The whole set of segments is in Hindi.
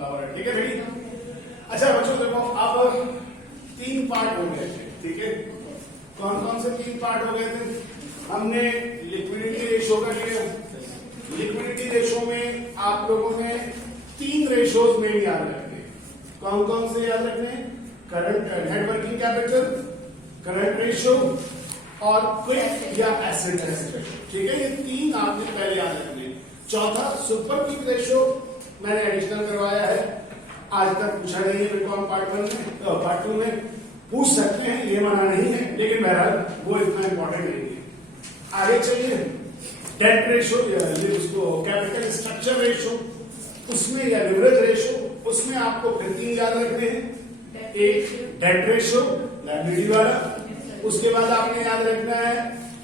सनफ्लावर है, ठीक है रेडी। अच्छा बच्चों देखो अब 3 पार्ट हो गए थे, ठीक है। कौन कौन से 3 पार्ट हो गए थे? हमने लिक्विडिटी रेशो का लिया। लिक्विडिटी रेशो में आप लोगों ने 3 रेशोज में याद रखने। कौन कौन से याद रखने? Current net working capital, current ratio और क्विक या एसेट रेशो, ठीक है। ये 3 आपने पहले याद रखने। चौथा सुपर क्विक रेशो मैंने एडिशनल करवाया है, आज तक पूछा नहीं है बीकॉम पार्ट 1 में, पार्ट 2 में पूछ सकते हैं, ये मना नहीं है, लेकिन बहरहाल वो इतना इंपॉर्टेंट नहीं है। आगे चलिए डेट रेशो, उसको कैपिटल स्ट्रक्चर रेशो, उसमें या लिवरेज रेशो, उसमें आपको फिर 3 याद रखने हैं। एक डेट रेशो लायबिलिटी वाला, उसके बाद आपने याद रखना है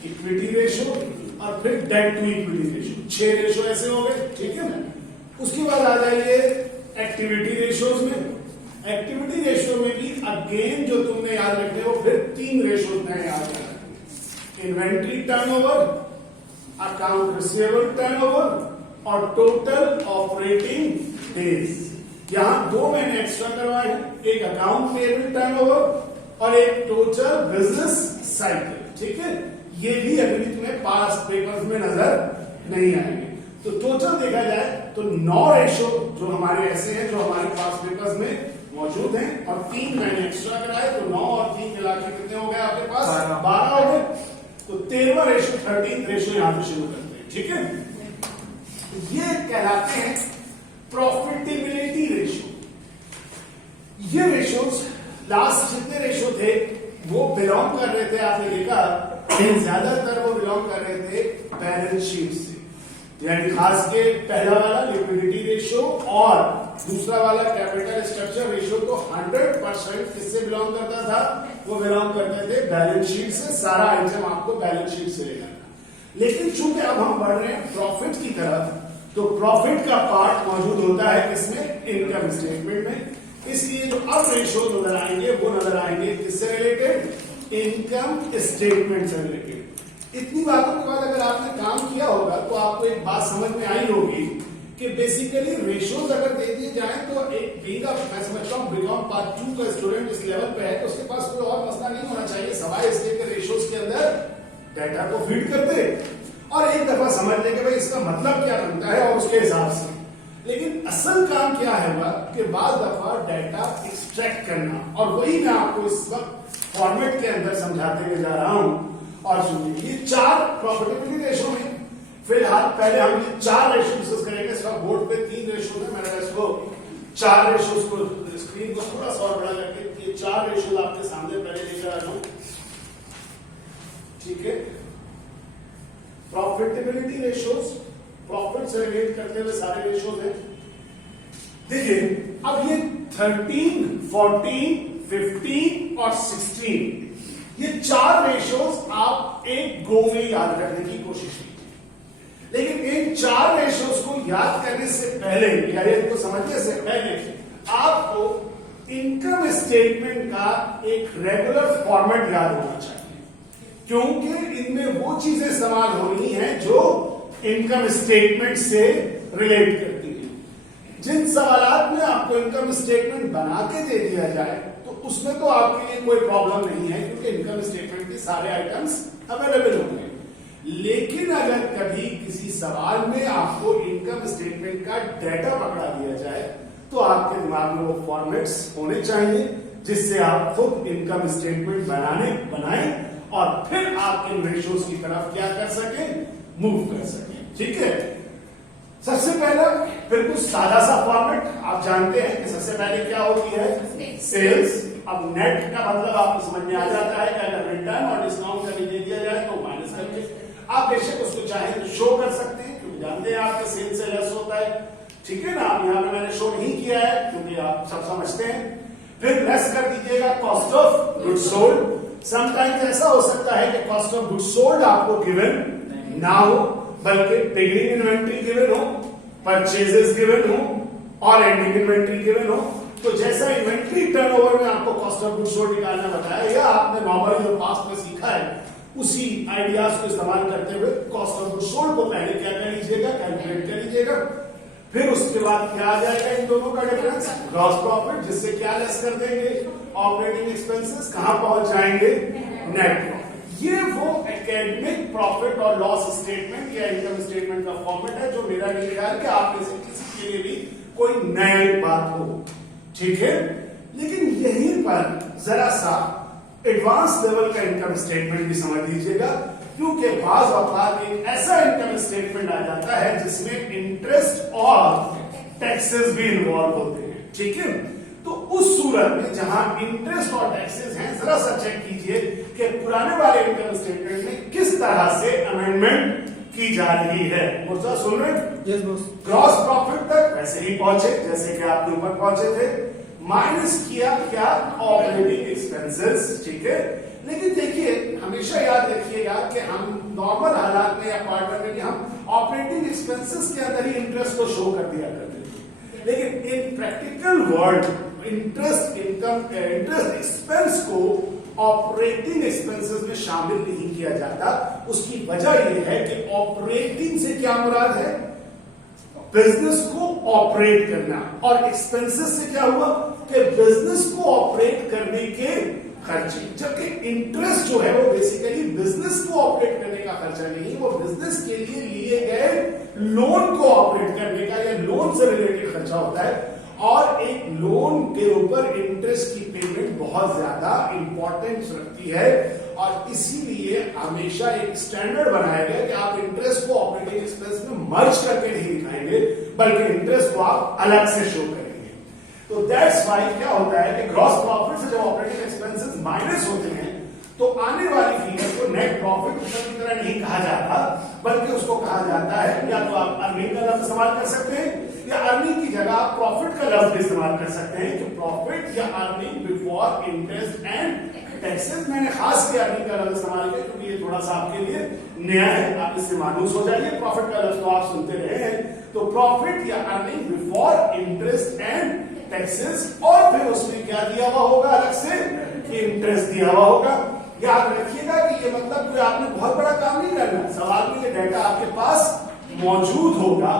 इक्विटी रेशो और फिर debt to equity ratio. 6 ratio ऐसे हो गए, ठीक है ना। उसके बाद आ जाइए एक्टिविटी रेशोज में। एक्टिविटी रेशो में भी अगेन जो तुमने याद रखने वो फिर 3 रेशोज में याद रखना। Inventory turnover, account receivable turnover और टोटल ऑपरेटिंग डेज। यहां 2 मैंने एक्स्ट्रा करवाए हैं, एक अकाउंट पेबल टर्नओवर और एक टोटल बिजनेस साइकिल, ठीक है। ये भी अभी तुम्हें पास पेपर्स में नजर नहीं आएंगे। तो टोटल देखा जाए तो 9 रेशो जो हमारे ऐसे हैं जो हमारे पास पेपर्स में मौजूद हैं और 3 मैंने एक्स्ट्रा कराए, तो 9 और 3 मिला के कितने हो गए आपके पास? 12 हो गए। तो 13वां रेशो 13 रेशो यहां से शुरू करते हैं, ठीक है। ये कहलाते हैं प्रॉफिटेबिलिटी रेशो। ये रेशोज लास्ट जितने रेशो थे वो बिलोंग कर रहे थे, आपने देखा ज्यादातर वो बिलोंग कर रहे थे बैलेंस शीट से, यानी खास के पहला वाला लिक्विडिटी रेशो और दूसरा वाला कैपिटल स्ट्रक्चर रेशो तो 100% किससे बिलोंग करता था? वो बिलोंग करते थे बैलेंस शीट से। सारा आइटम आपको बैलेंस शीट से लेना था। लेकिन चूंकि अब हम बढ़ रहे हैं प्रॉफिट की तरफ, तो प्रॉफिट का पार्ट मौजूद होता है किसमें? इनकम स्टेटमेंट में। इसलिए जो अब रेशो नजर आएंगे वो नजर आएंगे किससे रिलेटेड? इनकम स्टेटमेंट से रिलेटेड। इतनी बातों के बाद अगर आपने काम किया होगा तो आपको एक बात समझ में आई होगी कि बेसिकली रेशोज अगर दे दिए जाए तो एक बीगा, मैं समझता हूँ बीकॉम पार्ट 2 का स्टूडेंट इस लेवल पे है तो उसके पास कोई और मसला नहीं होना चाहिए, सवाए इसलिए कि रेशोज के अंदर डाटा को फीड कर दे और एक दफा समझ ले कि भाई इसका मतलब क्या बनता है और उसके हिसाब से। लेकिन असल काम क्या है कि बाद दफा डाटा एक्सट्रैक्ट करना, और वही मैं आपको इस वक्त फॉर्मेट के अंदर समझाते हुए जा रहा हूं। और सुनिए ये 4 प्रॉफिटेबिलिटी रेशो में फिलहाल पहले हम ये 4 रेशो डिस्कस करेंगे। इसका बोर्ड पे 3 रेशो है, मैंने इसको 4 रेशो को स्क्रीन को थोड़ा सा और बड़ा करके ये 4 रेशो आपके सामने पहले लेकर आ रहा हूं, ठीक है। प्रॉफिटेबिलिटी रेशोज, प्रॉफिट से रिलेट करते हुए सारे रेशोज हैं। देखिए अब ये 13, 14, 15 और 16 ये 4 रेशोज आप एक गो में याद रखने की कोशिश कीजिए। लेकिन इन 4 रेशोज को याद करने से पहले या इनको समझने से पहले आपको इनकम स्टेटमेंट का एक रेगुलर फॉर्मेट याद होना चाहिए, क्योंकि इनमें वो चीजें इस्तेमाल होनी है जो इनकम स्टेटमेंट से रिलेट करती है। जिन सवालात में आपको इनकम स्टेटमेंट बना के दे दिया जाए तो उसमें तो आपके लिए कोई प्रॉब्लम नहीं है, क्योंकि इनकम स्टेटमेंट के सारे आइटम्स अवेलेबल होंगे। लेकिन अगर कभी किसी सवाल में आपको इनकम स्टेटमेंट का डाटा पकड़ा दिया जाए तो आपके दिमाग में वो फॉर्मेट्स होने चाहिए जिससे आप खुद इनकम स्टेटमेंट बनाएं और फिर आप इन रेशोज की तरफ क्या कर सकें? मूव कर सकें, ठीक है। सबसे पहला बिल्कुल सादा सा फॉर्मेट, आप जानते हैं कि सबसे पहले क्या होती है? सेल्स। अब नेट का मतलब आपको समझ में आ जाता है कि अगर रिटर्न और डिस्काउंट करके दे दिया जाए तो माइनस करके आप बेशक उसको चाहे तो शो कर सकते हैं, क्योंकि जानते हैं आपके सेल्स से लेस होता है, ठीक है ना। अब यहाँ पे मैंने शो नहीं किया है क्योंकि आप सब समझते हैं। फिर लेस कर दीजिएगा cost of goods sold. Sometimes ऐसा हो सकता है कि कॉस्ट ऑफ गुड्स सोल्ड आपको गिवन ना हो, बल्कि बिगिनिंग इन्वेंट्री गिवन हो, परचेजेस गिवन हो और एंडिंग इन्वेंट्री गिवन हो। तो जैसा इन्वेंट्री टर्नओवर में आपको कॉस्ट ऑफ गुड्स सोल्ड निकालना बताया या आपने नॉर्मली जो पास्ट में सीखा है उसी आइडियाज को इस्तेमाल करते हुए कॉस्ट ऑफ गुड्स सोल्ड को पहले क्या कर लीजिएगा? कैलकुलेट कर लीजिएगा। फिर उसके बाद क्या आ जाएगा इन दोनों का डिफरेंस, ग्रॉस प्रॉफिट, जिससे क्या लेस कर देंगे, ऑपरेटिंग एक्सपेंसेस, कहां पहुंच जाएंगे, नेट प्रॉफिट। ये वो एकेडमिक प्रॉफिट और लॉस स्टेटमेंट या इनकम स्टेटमेंट का फॉर्मेट है जो मेरा नहीं ख्याल कि आप में से किसी के लिए भी कोई नई बात हो, ठीक है। लेकिन यहीं पर जरा सा एडवांस लेवल का इनकम स्टेटमेंट भी समझ लीजिएगा, क्योंकि बाज़ औक़ात एक ऐसा इनकम स्टेटमेंट आ जाता है जिसमें इंटरेस्ट और टैक्सेस भी इन्वॉल्व होते हैं, ठीक है। तो उस सूरत में जहां इंटरेस्ट और टैक्सेस हैं, जरा सा चेक कीजिए कि पुराने वाले इनकम स्टेटमेंट में किस तरह से अमेंडमेंट की जा रही है। मुर्जा सुन रहे हैं? Yes boss. ग्रॉस प्रॉफिट तक वैसे ही पहुंचे जैसे कि आपके ऊपर पहुंचे थे, माइनस किया क्या, ऑपरेटिंग एक्सपेंसेस, ठीक है। लेकिन देखिए हमेशा याद रखिएगा कि हम नॉर्मल हालात में या क्वार्टर में भी हम ऑपरेटिंग एक्सपेंसेस के अंदर ही इंटरेस्ट को शो कर दिया करते थे, लेकिन इन प्रैक्टिकल वर्ल्ड इंटरेस्ट एक्सपेंस को ऑपरेटिंग एक्सपेंसेस में शामिल नहीं किया जाता। उसकी वजह यह है कि ऑपरेटिंग से क्या मुराद है, बिजनेस को ऑपरेट करना, और एक्सपेंसेस से क्या हुआ कि बिजनेस को ऑपरेट करने के खर्चे, जबकि इंटरेस्ट जो है वो बेसिकली बिजनेस को ऑपरेट करने का खर्चा नहीं, वो बिजनेस के लिए लिए गए लोन को ऑपरेट करने का या लोन से रिलेटेड खर्चा होता है। और एक लोन के ऊपर इंटरेस्ट की पेमेंट बहुत ज्यादा इंपॉर्टेंस रखती है, और इसीलिए हमेशा एक स्टैंडर्ड बनाया गया कि आप इंटरेस्ट को ऑपरेटिंग एक्सपेंस में मर्ज करके नहीं दिखाएंगे, बल्कि इंटरेस्ट को आप अलग से शो करेंगे। तो दैट्स व्हाई क्या होता है कि ग्रॉस प्रॉफिट से जब ऑपरेटिंग एक्सपेंसेस माइनस होते हैं तो आने वाली फिगर को नेट प्रॉफिट की तरह नहीं कहा जाता, बल्कि उसको कहा जाता है, या तो आप अर्निंग का लफ्ज इस्तेमाल कर सकते हैं, या अर्निंग की जगह आप प्रॉफिट का लफ्ज इस्तेमाल कर सकते हैं, कि प्रॉफिट या earning before interest and taxes. मैंने खास किया अर्निंग का लफ्ज इस्तेमाल किया क्योंकि ये थोड़ा सा आपके लिए नया है, आप इससे मानूस हो जाइए। प्रॉफिट का लफ्ज तो आप सुनते रहे हैं, तो प्रॉफिट या earning before interest and taxes, और फिर उसमें क्या दिया हुआ होगा अलग से, इंटरेस्ट दिया हुआ होगा। याद रखिएगा कि ये मतलब कोई आपने बहुत बड़ा काम नहीं करना, सवाल में ये डाटा आपके पास मौजूद होगा,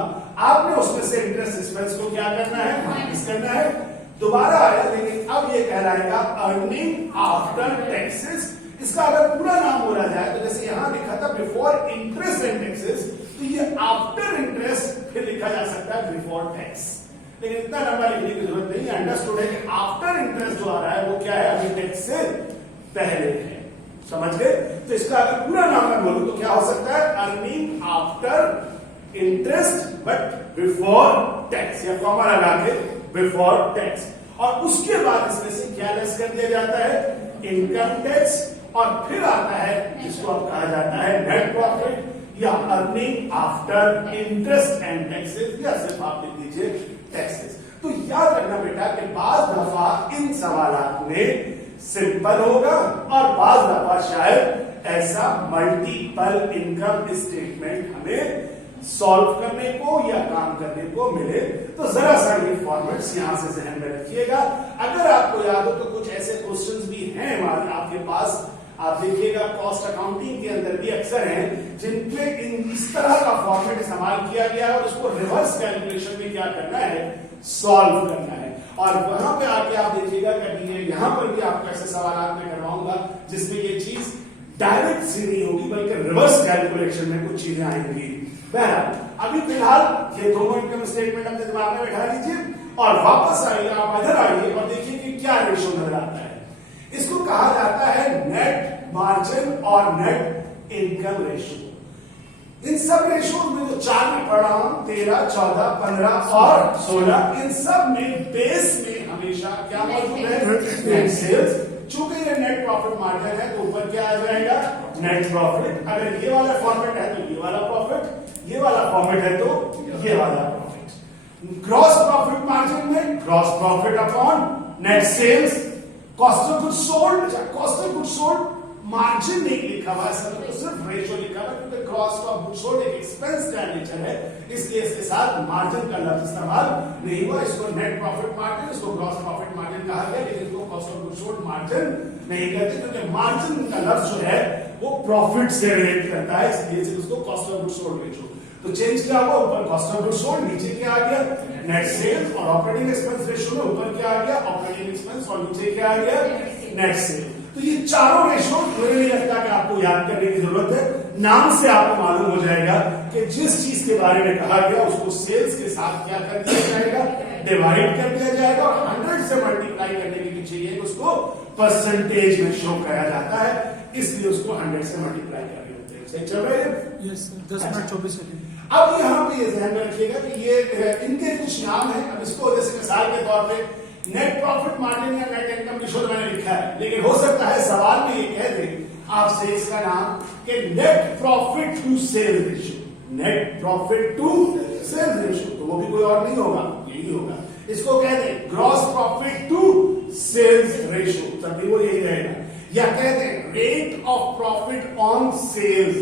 आपने उसमें से इंटरेस्ट एक्सपेंस को क्या करना है, माइनस करना है। दोबारा आया, लेकिन अब ये कहलाएगा अर्निंग आफ्टर टैक्सेस। इसका अगर पूरा नाम बोला जाए तो जैसे यहां लिखा था बिफोर इंटरेस्ट एंड टैक्सेस, तो ये आफ्टर इंटरेस्ट फिर लिखा जा सकता है बिफोर टैक्स, लेकिन इतना लंबा लिखने की जरूरत नहीं है। अंडरस्टूड है कि आफ्टर इंटरेस्ट जो आ रहा है वो क्या है, अभी टैक्स से पहले है, समझ गए। तो इसका अगर पूरा नाम मैं बोलूं तो क्या हो सकता है, earning after interest but before tax, या कॉमा लगा के बिफोर टैक्स। और उसके बाद इसमें से क्या लेस कर दिया जाता है, इनकम टैक्स, और फिर आता है जिसको अब कहा जाता है नेट प्रॉफिट या earning after interest and taxes, या सिर्फ आप लिख दीजिए टैक्सेस। तो याद रखना बेटा कि बाज दफा इन सवालात में सिंपल होगा और बाज दफा शायद ऐसा मल्टीपल इनकम स्टेटमेंट हमें सॉल्व करने को या काम करने को मिले। तो जरा सा ये फॉर्मेट्स यहां से जहन में रखिएगा। अगर आपको याद हो तो कुछ ऐसे क्वेश्चंस भी हैं हमारे आपके पास, आप देखिएगा कॉस्ट अकाउंटिंग के अंदर भी अक्सर हैं जिनपे इस तरह का फॉर्मेट इस्तेमाल किया गया है, और उसको रिवर्स कैलकुलेशन में क्या करना है, सॉल्व करना है। और वहां पे आके आप देखिएगा कि यहां पर भी आपको ऐसे सवाल मैं करवाऊंगा जिसमें ये चीज डायरेक्ट सी नहीं होगी, बल्कि रिवर्स कैलकुलेशन में कुछ चीजें आएंगी। बहरहाल अभी फिलहाल ये दोनों इनकम स्टेटमेंट अपने दिमाग में बैठा लीजिए और वापस आइए, आप इधर आइए और देखिए कि क्या रेशो नजर आता है। इसको कहा जाता है नेट मार्जिन और नेट इनकम रेशो। इन सब रेशो में जो चार में पढ़ा हूं, 13, 14, 15 और 16, इन सब में बेस में हमेशा क्या मौजूद है, नेट सेल्स। चूंकि ये नेट प्रॉफिट मार्जिन है तो ऊपर क्या आ जाएगा, नेट प्रॉफिट। अगर ये वाला फॉर्मेट है तो ये वाला प्रॉफिट, ये वाला फॉर्मेट है तो ये वाला प्रॉफिट। ग्रॉस प्रॉफिट मार्जिन में gross profit upon net sales. Cost of goods sold, cost of goods sold margin नहीं लिखा हुआ है, तो सिर्फ रेशियो लिखा हुआ है, क्योंकि कॉस्ट ऑफ गुड्स सोल्ड एक एक्सपेंस का नेचर है, इसलिए इसके साथ मार्जिन का लफ्ज इस्तेमाल नहीं हुआ। इसको नेट प्रॉफिट मार्जिन, इसको ग्रॉस प्रॉफिट मार्जिन कहा गया, लेकिन इसको cost of goods sold margin नहीं कहते, क्योंकि मार्जिन का लफ्ज जो है वो प्रॉफिट से रिलेट करता है, इसलिए उसको cost of goods sold ratio. तो चेंज क्या हुआ, ऊपर कॉस्ट ऑफ गुड्स सोल्ड, नीचे क्या आ गया नेट सेल्स, और ऑपरेटिंग एक्सपेंस रेशियो में ऊपर क्या आ गया ऑपरेटिंग एक्सपेंस और नीचे क्या आ गया नेट सेल्स। तो ये चारों रेशियो मुझे नहीं लगता कि आपको याद करने की जरूरत है, नाम से आपको मालूम हो जाएगा कि जिस चीज के बारे में कहा गया उसको सेल्स के साथ क्या कर दिया जाएगा, डिवाइड कर दिया जाएगा, और 100 से मल्टीप्लाई करने के पीछे ये उसको परसेंटेज में शो किया जाता है, इसलिए उसको 100 से मल्टीप्लाई करने होते हैं। सही चल रहा है? Yes, 10 minute 24 second. अब यहाँ पे ये ध्यान में रखिएगा कि ये इनके कुछ नाम है। अब इसको जैसे मिसाल के तौर पे नेट प्रॉफिट मार्जिन या नेट इनकम रेशियो मैंने लिखा है, लेकिन हो सकता है सवाल में ये कह दे आपसे इसका नाम कि net profit to sale ratio, net profit to sale ratio, तो वो भी कोई और नहीं होगा, यही होगा। इसको कह दे gross profit to sales ratio, तब भी वो यही रहेगा। या कह दे rate of profit on sales,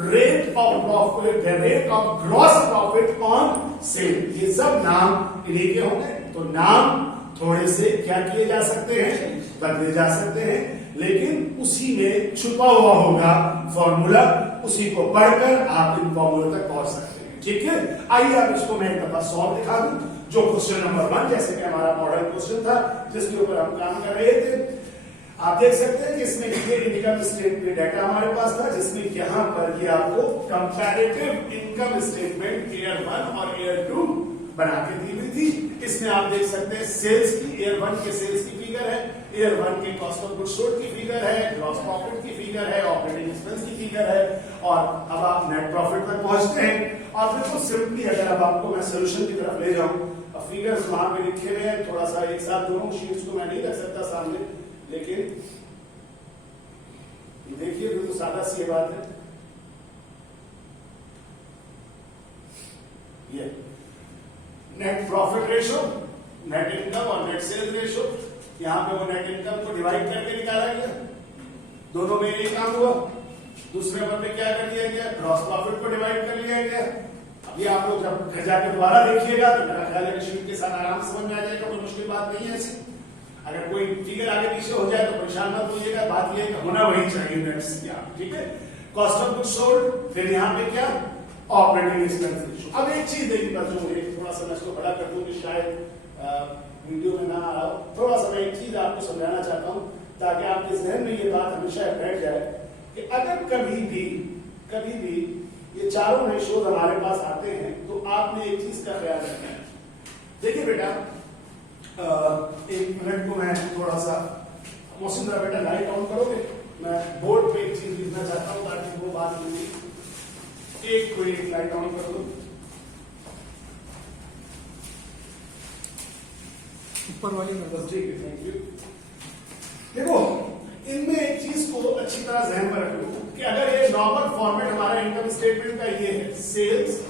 rate of profit, rate of gross profit on sale, ये सब नाम इन्हीं के होंगे। तो नाम थोड़े से क्या किए जा सकते हैं, बदले जा सकते हैं, लेकिन उसी में छुपा हुआ होगा फॉर्मूला, उसी को पढ़कर आप इन फॉर्मूले तक पहुंच सकते हैं। ठीक है, आइए अब इसको मैं एक दफा सॉल्व दिखा दूं, जो क्वेश्चन नंबर 1 जैसे कि हमारा मॉडल क्वेश्चन था जिसके ऊपर हम काम कर रहे थे। आप देख सकते हैं कि इसमें इनकम स्टेटमेंट डाटा हमारे पास था, जिसमें यहां पर ये आपको कंपैरेटिव इनकम स्टेटमेंट ईयर 1 और ईयर 2 बना के दी हुई थी। इसमें आप देख सकते हैं सेल्स की, ईयर 1 के सेल्स की फिगर है, ईयर 1 के कॉस्ट ऑफ गुड्स सोल्ड की फिगर है, ग्रॉस प्रॉफिट की फिगर है, ऑपरेटिंग एक्सपेंस की फिगर है, और अब आप नेट प्रॉफिट तक पहुंचते हैं। और बिल्कुल सिंपली अगर अब आपको मैं सोल्यूशन की तरफ ले जाऊं, फिगर्स वहां पे लिखे हुए हैं, थोड़ा सा एक साथ दोनों शीट्स को मैं नहीं रख सकता सामने, लेकिन देखिए बिल्कुल सादा सी बात है। ये net profit ratio, net income और नेट सेल्स रेशियो, यहां पे वो नेट इनकम को डिवाइड करके निकाला गया, दोनों में एक काम हुआ। दूसरे नंबर पे क्या कर दिया गया, ग्रॉस प्रॉफिट को डिवाइड कर लिया गया। अभी आप लोग जब घर जाके दोबारा देखिएगा तो मेरा ख्याल है शीट के साथ आराम समझ में आ जाएगा, कोई मुश्किल बात नहीं है ऐसी। अगर कोई फिगर आगे पीछे हो जाए तो परेशान मत होइएगा, बात यह है कि होना वही चाहिए नेट्स यहाँ, ठीक है। कॉस्ट ऑफ गुड्स सोल्ड, फिर यहाँ पे क्या ऑपरेटिंग एक्सपेंस रेशियो। अब एक चीज देखिए बच्चों, थोड़ा सा मैं इसको बड़ा कर दूं कि शायद वीडियो में ना आ रहा हो, थोड़ा सा मैं एक चीज आपको समझाना चाहता हूँ ताकि आपके जहन में ये बात हमेशा बैठ जाए कि अगर कभी भी ये चारों रेशियोज हमारे पास आते हैं तो आपने एक चीज का ख्याल रखना है। देखिए बेटा, एक मिनट को मैं थोड़ा सा मौसम जरा बेटा लाइट ऑन करोगे, मैं बोर्ड पे एक चीज लिखना चाहता हूं ताकि वो बात मिली। एक मिनट लाइट ऑन कर दो, ऊपर वाली में, ठीक है, थैंक यू। देखो इनमें एक चीज को अच्छी तरह जहन में रख लो कि अगर ये नॉर्मल फॉर्मेट हमारा इनकम स्टेटमेंट का ये है, sales,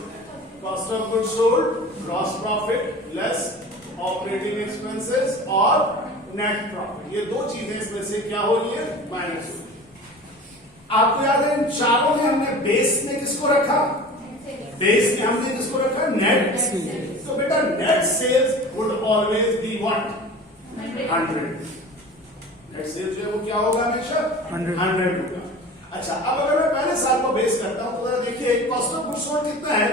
cost of goods sold, gross profit less operating expenses और नेट प्रॉफिट, ये दो चीजें इसमें से क्या हो रही है, माइनस हो रही है। आपको याद है इन चारों में हमने बेस में किसको रखा, बेस में हमने किसको रखा, नेट। तो बेटा net sales would always be what, 100। Net sales जो है वो क्या होगा, हमेशा 100 होगा। अच्छा, अब अगर मैं पहले साल को बेस करता हूं तो जरा देखिए कॉस्ट ऑफ गुड्स सोल्ड कितना है,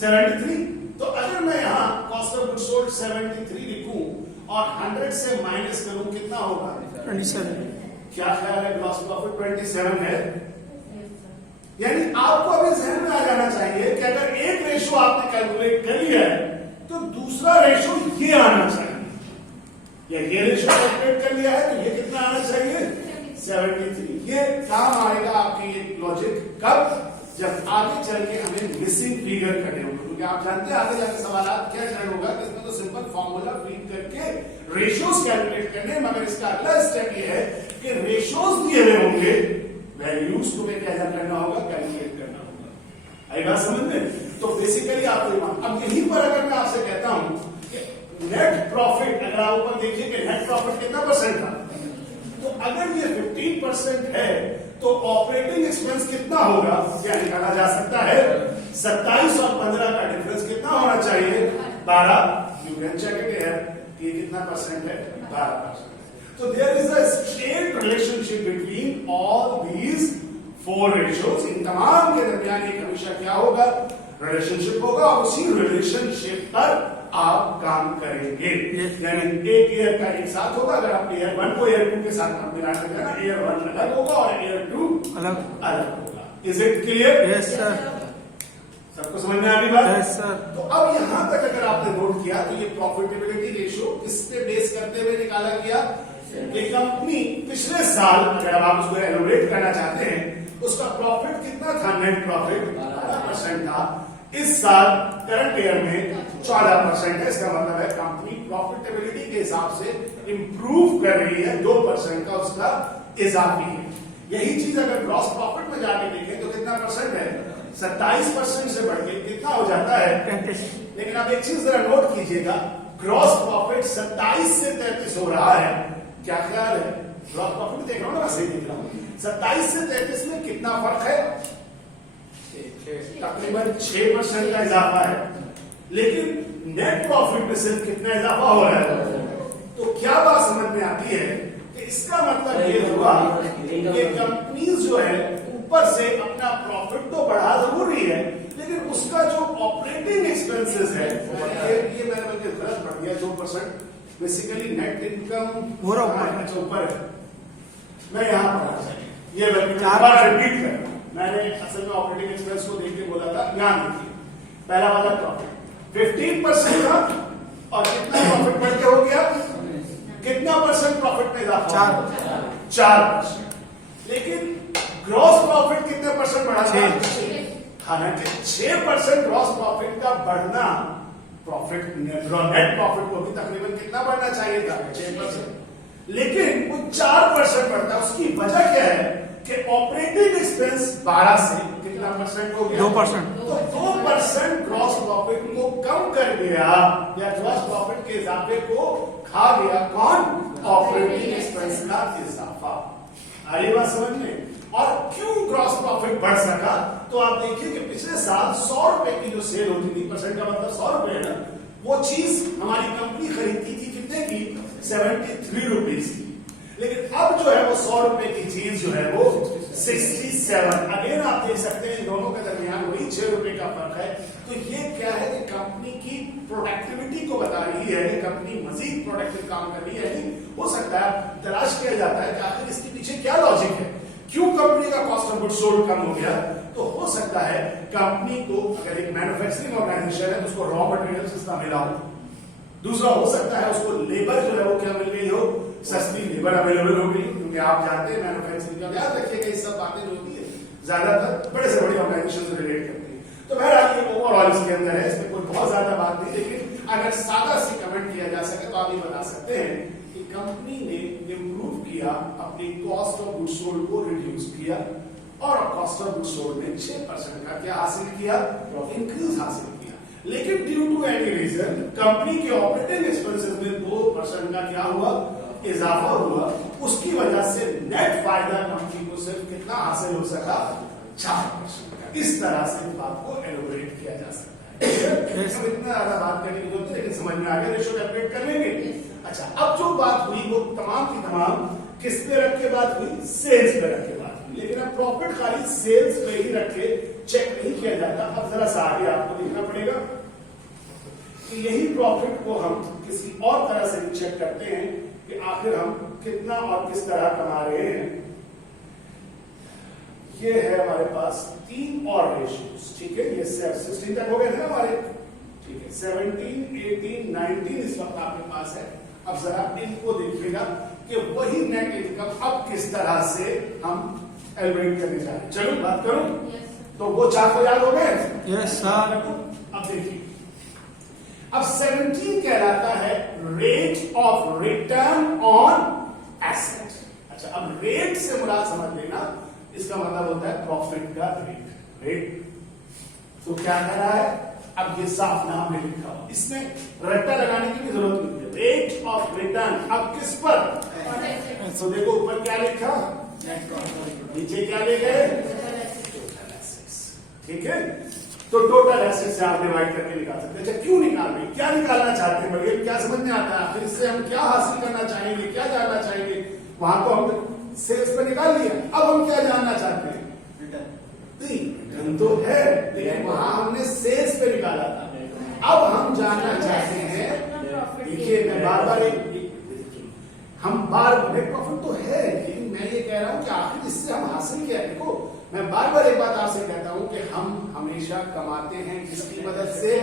73। तो अगर मैं यहाँ कॉस्ट ऑफ गुड्स सोल्ड 73 लिखूं और 100 से माइनस करूं कितना होगा, 27। क्या ख्याल है, ग्रॉस प्रॉफिट 27 है। यानी आपको अभी जहन में आ जाना चाहिए कि अगर एक रेशो आपने कैलकुलेट कर लिया है तो दूसरा रेशो ये आना चाहिए, या ये रेशो कैलकुलेट कर लिया है तो ये कितना आना चाहिए, 73। ये काम आएगा आपके ये लॉजिक कब, जब आगे चल के हमें मिसिंग फिगर करने होंगे, क्योंकि आप जानते हैं आगे जाके सवाल क्या चरण होगा, इसमें तो सिंपल फॉर्मूला फीड करके रेशियोज कैलकुलेट करने, मगर इसका अगला स्टेप ये है कि रेशियोज दिए हुए होंगे, वैल्यूज को क्या करना होगा, कैलकुलेट करना होगा। आई बात समझ में। तो बेसिकली आपको अब यहीं पर अगर मैं आपसे कहता हूं कि नेट प्रॉफिट, अगर आप ऊपर देखिए कि नेट प्रॉफिट कितना परसेंट था, तो अगर ये 15% है तो ऑपरेटिंग एक्सपेंस कितना होगा, क्या निकाला जा सकता है, 27 और 15 का डिफरेंस कितना होना चाहिए, 12। You can check it here कि कितना परसेंट है, 12%। So there is a straight relationship between all these 4 ratios, इन तमाम के दरमियान एक हमेशा क्या होगा, रिलेशनशिप होगा और उसी रिलेशनशिप पर आप काम करेंगे। यानी एक ईयर का एक साथ होगा, अगर आप ईयर 1 को ईयर 2 के साथ आप मिला कर देना, ईयर 1 अलग होगा और ईयर 2 अलग होगा। Is it clear? Yes sir. सबको समझ में आ गई बात? Yes sir. तो अब यहां तक अगर आपने नोट किया तो ये प्रॉफिटेबिलिटी रेशियो किस पे बेस करते हुए निकाला गया कि कंपनी पिछले साल, अगर आप उसको एलोबरेट करना चाहते हैं, उसका प्रॉफिट कितना था, नेट प्रॉफिट 12% था। इस साल करंट ईयर में 14% है। इसका मतलब है कंपनी प्रॉफिटेबिलिटी के हिसाब से इंप्रूव कर रही है, 2% का उसका इजाफी है। यही चीज अगर ग्रॉस प्रॉफिट में जाके देखें तो कितना परसेंट है, 27% से बढ़ के कितना हो जाता है, 33। लेकिन आप एक चीज जरा नोट कीजिएगा, ग्रॉस प्रॉफिट 27 से 33 हो रहा है। क्या ख्याल है, ग्रॉस प्रॉफिट देख रहा हूं ना, सही देख रहा हूं, 27 से 33 में कितना फर्क है, तकरीबन 6% का इजाफा है। लेकिन नेट प्रॉफिट में सिर्फ कितना इजाफा हो रहा है। तो क्या बात समझ में आती है कि इसका मतलब ये हुआ कि कंपनीज जो है ऊपर से अपना प्रॉफिट तो बढ़ा जरूर रही है, लेकिन उसका जो ऑपरेटिंग एक्सपेंसेस है, ये मैंने बल्कि गलत पढ़ दिया, 2% बेसिकली नेट इनकम ऊपर है। मैं यहाँ पर ये बल्कि रिपीट कर रहा हूं, मैंने असल में ऑपरेटिंग एक्सपेंस को देख के बोला था, यहां देखिए पहला वाला प्रॉफिट 15% था और कितना प्रॉफिट बढ़ के हो गया, कितना परसेंट प्रॉफिट में इजाफा, 4%। लेकिन ग्रॉस प्रॉफिट कितने परसेंट बढ़ा था, हालांकि 6% ग्रॉस प्रॉफिट का बढ़ना, प्रॉफिट नेट प्रॉफिट को भी तकरीबन कितना बढ़ना चाहिए था, 6%, लेकिन वो 4% बढ़ता। उसकी वजह क्या है कि ऑपरेटिंग एक्सपेंस 12 से कितना परसेंट हो गया, 2%। तो 2% ग्रॉस प्रॉफिट को कम कर दिया, या ग्रॉस प्रॉफिट के इजाफे को खा गया कौन, ऑपरेटिंग एक्सपेंस का इजाफा। आ रही बात समझ में? और क्यों ग्रॉस प्रॉफिट बढ़ सका, तो आप देखिए कि पिछले साल 100 रुपए की जो सेल होती थी, परसेंट का मतलब 100 रुपए है ना, वो चीज हमारी कंपनी खरीदती थी कितने की, 73 रुपीज की। लेकिन अब जो है वो 100 रुपए की चीज जो है वो 67। अगेन आप देख सकते हैं इन दोनों के दरमियान वही 6 रुपए का फर्क है। तो ये क्या है कि कंपनी की प्रोडक्टिविटी को बता रही है कि कंपनी मजीद प्रोडक्टिव काम कर रही है। हो सकता है तलाश किया जाता है कि आखिर इसके पीछे क्या लॉजिक है, क्यों कंपनी का कॉस्ट ऑफ गुड्स सोल्ड कम हो गया। तो हो सकता है कंपनी को, अगर एक मैन्युफैक्चरिंग ऑर्गेनाइजेशन है तो उसको रॉ मटेरियल सस्ता मिला हो। दूसरा हो सकता है उसको लेबर जो है वो क्या मिल गई हो, सस्ती लेबर अवेलेबल हो गई, क्योंकि आप जानते हैं मैन्युफैक्चरिंग का, याद रखिएगा ये सब बातें जो होती है ज्यादातर बड़े से बड़ी ऑर्गेनाइजेशन से रिलेट करती है। तो बहरहाल ये ओवरऑल इसके अंदर है, इसमें कोई बहुत ज्यादा बात नहीं, लेकिन अगर सादा सी कमेंट किया जा सके तो आप ये बता सकते हैं कि कंपनी ने इंप्रूव किया, अपनी कॉस्ट ऑफ गुड्स सोल्ड को रिड्यूस किया, और कॉस्ट ऑफ गुड्स सोल्ड में 6% का क्या हासिल किया, इंक्रीज हासिल किया। लेकिन due to any reason company के ऑपरेटिंग एक्सपेंसेस में 2% का क्या हुआ, इजाफा हुआ। उसकी वजह से नेट फायदा कंपनी को सिर्फ कितना हासिल हो सका, 4% का। इस तरह से बात को एलोबरेट किया जा सकता है। हम इतना ज्यादा बात करने की जरूरत है, लेकिन समझ में आ गया, रेशियो कैलकुलेट कर लेंगे। अच्छा, अब जो बात हुई वो तमाम की तमाम किस पे रख के बात हुई, सेल्स पे रख के बात हुई। लेकिन अब प्रॉफिट खाली सेल्स पे ही रख के चेक नहीं किया जाता। अब जरा सा आगे आपको देखना पड़ेगा कि यही प्रॉफिट को हम किसी और तरह से भी चेक करते हैं कि आखिर हम कितना और किस तरह कमा रहे हैं। ये है हमारे पास 3 और रेशियोज, ठीक है, ये 16 तक हो गए थे ना हमारे, ठीक है, 17, 18, 19 इस वक्त आपके पास है। अब जरा इनको देखिएगा कि वही नेट इनकम अब किस तरह से हम एलिब्रेट करने जा रहे हैं। चलो बात करूं, तो वो 4 को याद हो गए, यस सर। अब देखिए, अब 17 कहलाता है rate of return on asset. अच्छा, अब रेट से मुराद समझ लेना, इसका मतलब होता है प्रॉफिट का रेट। तो क्या कह रहा है, अब ये साफ नाम में लिखा हो, इसमें रट्टा लगाने की भी जरूरत नहीं है। रेट ऑफ रिटर्न अब किस पर, तो देखो ऊपर क्या लिखा, नीचे क्या ले गए, ठीक है। तो टोटल एसेट से आप डिवाइड करके निकाल सकते हैं। अच्छा, क्यों निकाल रहे, क्या निकालना चाहते हैं भैया, क्या समझ में आता है, फिर इससे हम क्या हासिल करना चाहेंगे, क्या जानना चाहेंगे। वहां तो हम सेल्स पे निकाल लिया, अब हम क्या जानना चाहते हैं, नहीं, धन तो है लेकिन वहां हमने सेल्स पे निकाला था। अब हम जानना चाहते हैं, देखिए मैं बार बार हम बार नेट प्रॉफिट तो है, लेकिन मैं ये कह रहा हूं कि आखिर इससे हम हासिल क्या है। देखो मैं बार बार एक बात आपसे कहता हूं कि हम हमेशा कमाते हैं किसकी मदद से,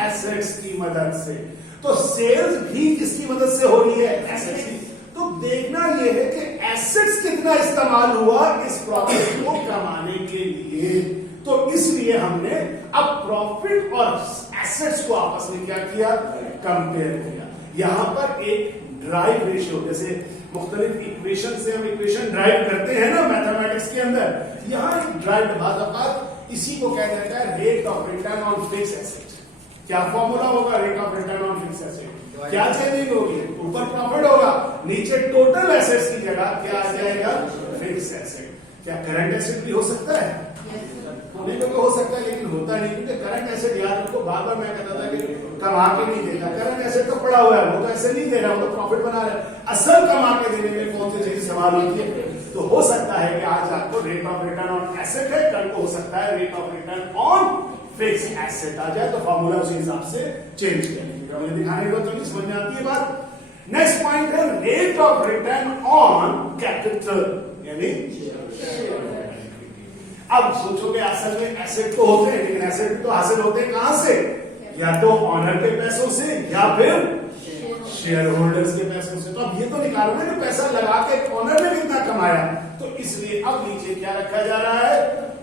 एसेट्स की मदद से। तो सेल्स भी किसकी मदद से हो रही है, एसेट्स की। तो देखना यह है कि एसेट्स कितना इस्तेमाल हुआ इस प्रॉफिट को कमाने के लिए। तो इसलिए हमने अब प्रॉफिट और एसेट्स को आपस में क्या किया, कंपेयर किया। यहां पर एक ड्राइव रेशियो, जैसे मुख्तलिफ इक्वेशन से हम इक्वेशन ड्राइव करते हैं ना मैथमेटिक्स के अंदर, यहां एक ड्राइव बात इसी को कहा जाता है rate of return on fix asset. क्या फॉर्मूला होगा rate of return on fix asset? क्या चेंजिंग होगी, ऊपर प्रॉफिट होगा, नीचे टोटल एसेट्स की जगह क्या आ जाएगा, फिक्स एसेट। क्या करंट एसेट भी हो सकता है? होने को तो हो सकता है लेकिन होता नहीं, क्योंकि करंट एसेट याद रखो, बार बार मैं कहता था कि कमा के नहीं देता। करंट एसेट तो पड़ा हुआ है, वो तो ऐसे नहीं दे रहा, वो तो प्रॉफिट बना रहा है। असल कमा के देने में कौन सी चीज सवाल होती है? तो हो सकता है कि आज आपको rate of return on asset है, कल को हो सकता है rate of return on fix asset आ जाए, तो फॉर्मूला उसी हिसाब से चेंज करेंगे। मुझे दिखाने को तो समझ में आती है बात। नेक्स्ट पॉइंट है rate of return on capital, यानी अब सोचोगे असल में एसेट तो होते हैं, लेकिन एसेट तो हासिल होते हैं कहां से, या तो ऑनर के पैसों से या फिर शेयर होल्डर्स के पैसों से। तो अब ये तो निकालो ना कि पैसा लगा के ऑनर ने कितना कमाया। तो इसलिए अब नीचे क्या रखा जा रहा है,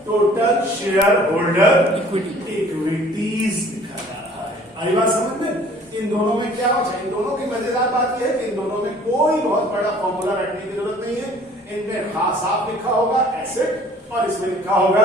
टोटल शेयर होल्डर इक्विटीज लिखा जा रहा है। आई बात समझ में? इन दोनों में क्या हो, इन दोनों की मजेदार बात यह है कि इन दोनों में कोई बहुत बड़ा फॉर्मूला रखने की जरूरत नहीं है। इनमें साफ लिखा होगा एसेट और इसमें लिखा होगा,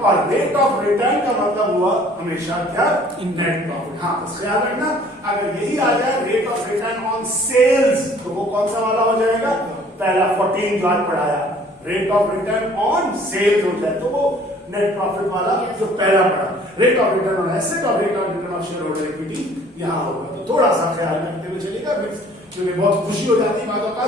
और रेट ऑफ रिटर्न का मतलब हुआ हमेशा क्या, नेट प्रॉफिट। हाँ बस ख्याल रखना, अगर यही आ जाए rate of return on sales, तो वो कौन सा वाला हो जाएगा, पहला 14 जो आज पढ़ाया, rate of return on sales हो जाए तो वो नेट प्रॉफिट वाला जो पहला पढ़ा। Rate of return on asset और rate of return on share holder equity यहां होगा। तो थोड़ा सा ख्याल रखते हुए चलेगा, क्योंकि बहुत खुशी हो जाती है बातों का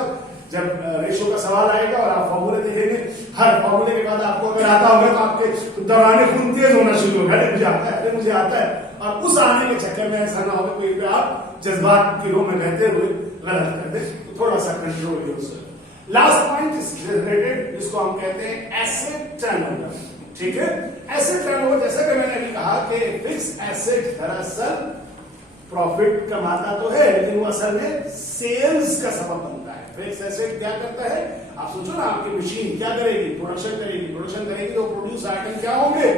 जब रेशो का सवाल आएगा और आप फॉर्मूले देखेंगे। हर फॉर्मूले के बाद आपको अगर आता होगा तो आपके दौरान खून तेज होना शुरू होगा, मुझे आता है, मुझे आता है। और उस आने के चक्कर में ऐसा ना हो कोई पे आप जज्बात की रो में रहते हुए गलत कर दे, तो थोड़ा सा control use. Last point is related, जिसको हम कहते हैं एसेट टर्नओवर। ठीक है, एसेट टर्नओवर जैसा कि मैंने अभी कहा कि फिक्स एसेट दरअसल प्रॉफिट कमाता तो है, लेकिन वो असल में सेल्स का सबब बनता है। फिक्स एसेट क्या करता है, आप सोचो ना, आपकी मशीन क्या करेगी, प्रोडक्शन करेगी तो प्रोड्यूस आइटम क्या होंगे।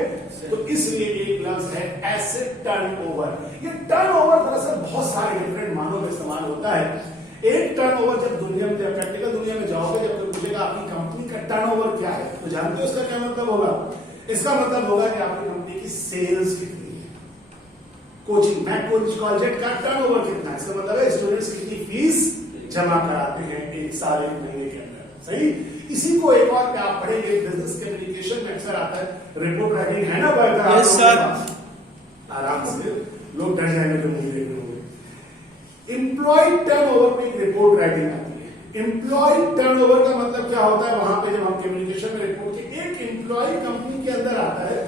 तो इसलिए एक लफ्ज है एसेट टर्नओवर। ये टर्नओवर दरअसल बहुत सारे डिफरेंट मानों में इस्तेमाल होता है। एक टर्नओवर जब दुनिया में, जब प्रैक्टिकल दुनिया में जाओगे, जब कोई पूछेगा आपकी कंपनी का टर्नओवर क्या है, तो जानते हो इसका क्या मतलब होगा? इसका मतलब होगा कि आपकी कंपनी की सेल्स कितनी है। कोचिंग मैक कॉलेज का टर्नओवर कितना है, इसका मतलब है स्टूडेंट्स कितनी फीस जमा कराते हैं एक साल एक महीने के अंदर। सही, इसी को एक और आप पढ़ेंगे बिजनेस कम्युनिकेशन में अक्सर आता है, रिपोर्ट राइटिंग है ना, आराम से लोग डर जाएंगे तो मुझे देखने होंगे। एम्प्लॉय टर्नओवर में एक रिपोर्ट राइटिंग आती है। एम्प्लॉय टर्नओवर का मतलब क्या होता है, वहां पे जब हम कम्युनिकेशन में रिपोर्ट के, एक एम्प्लॉय कंपनी के अंदर आता है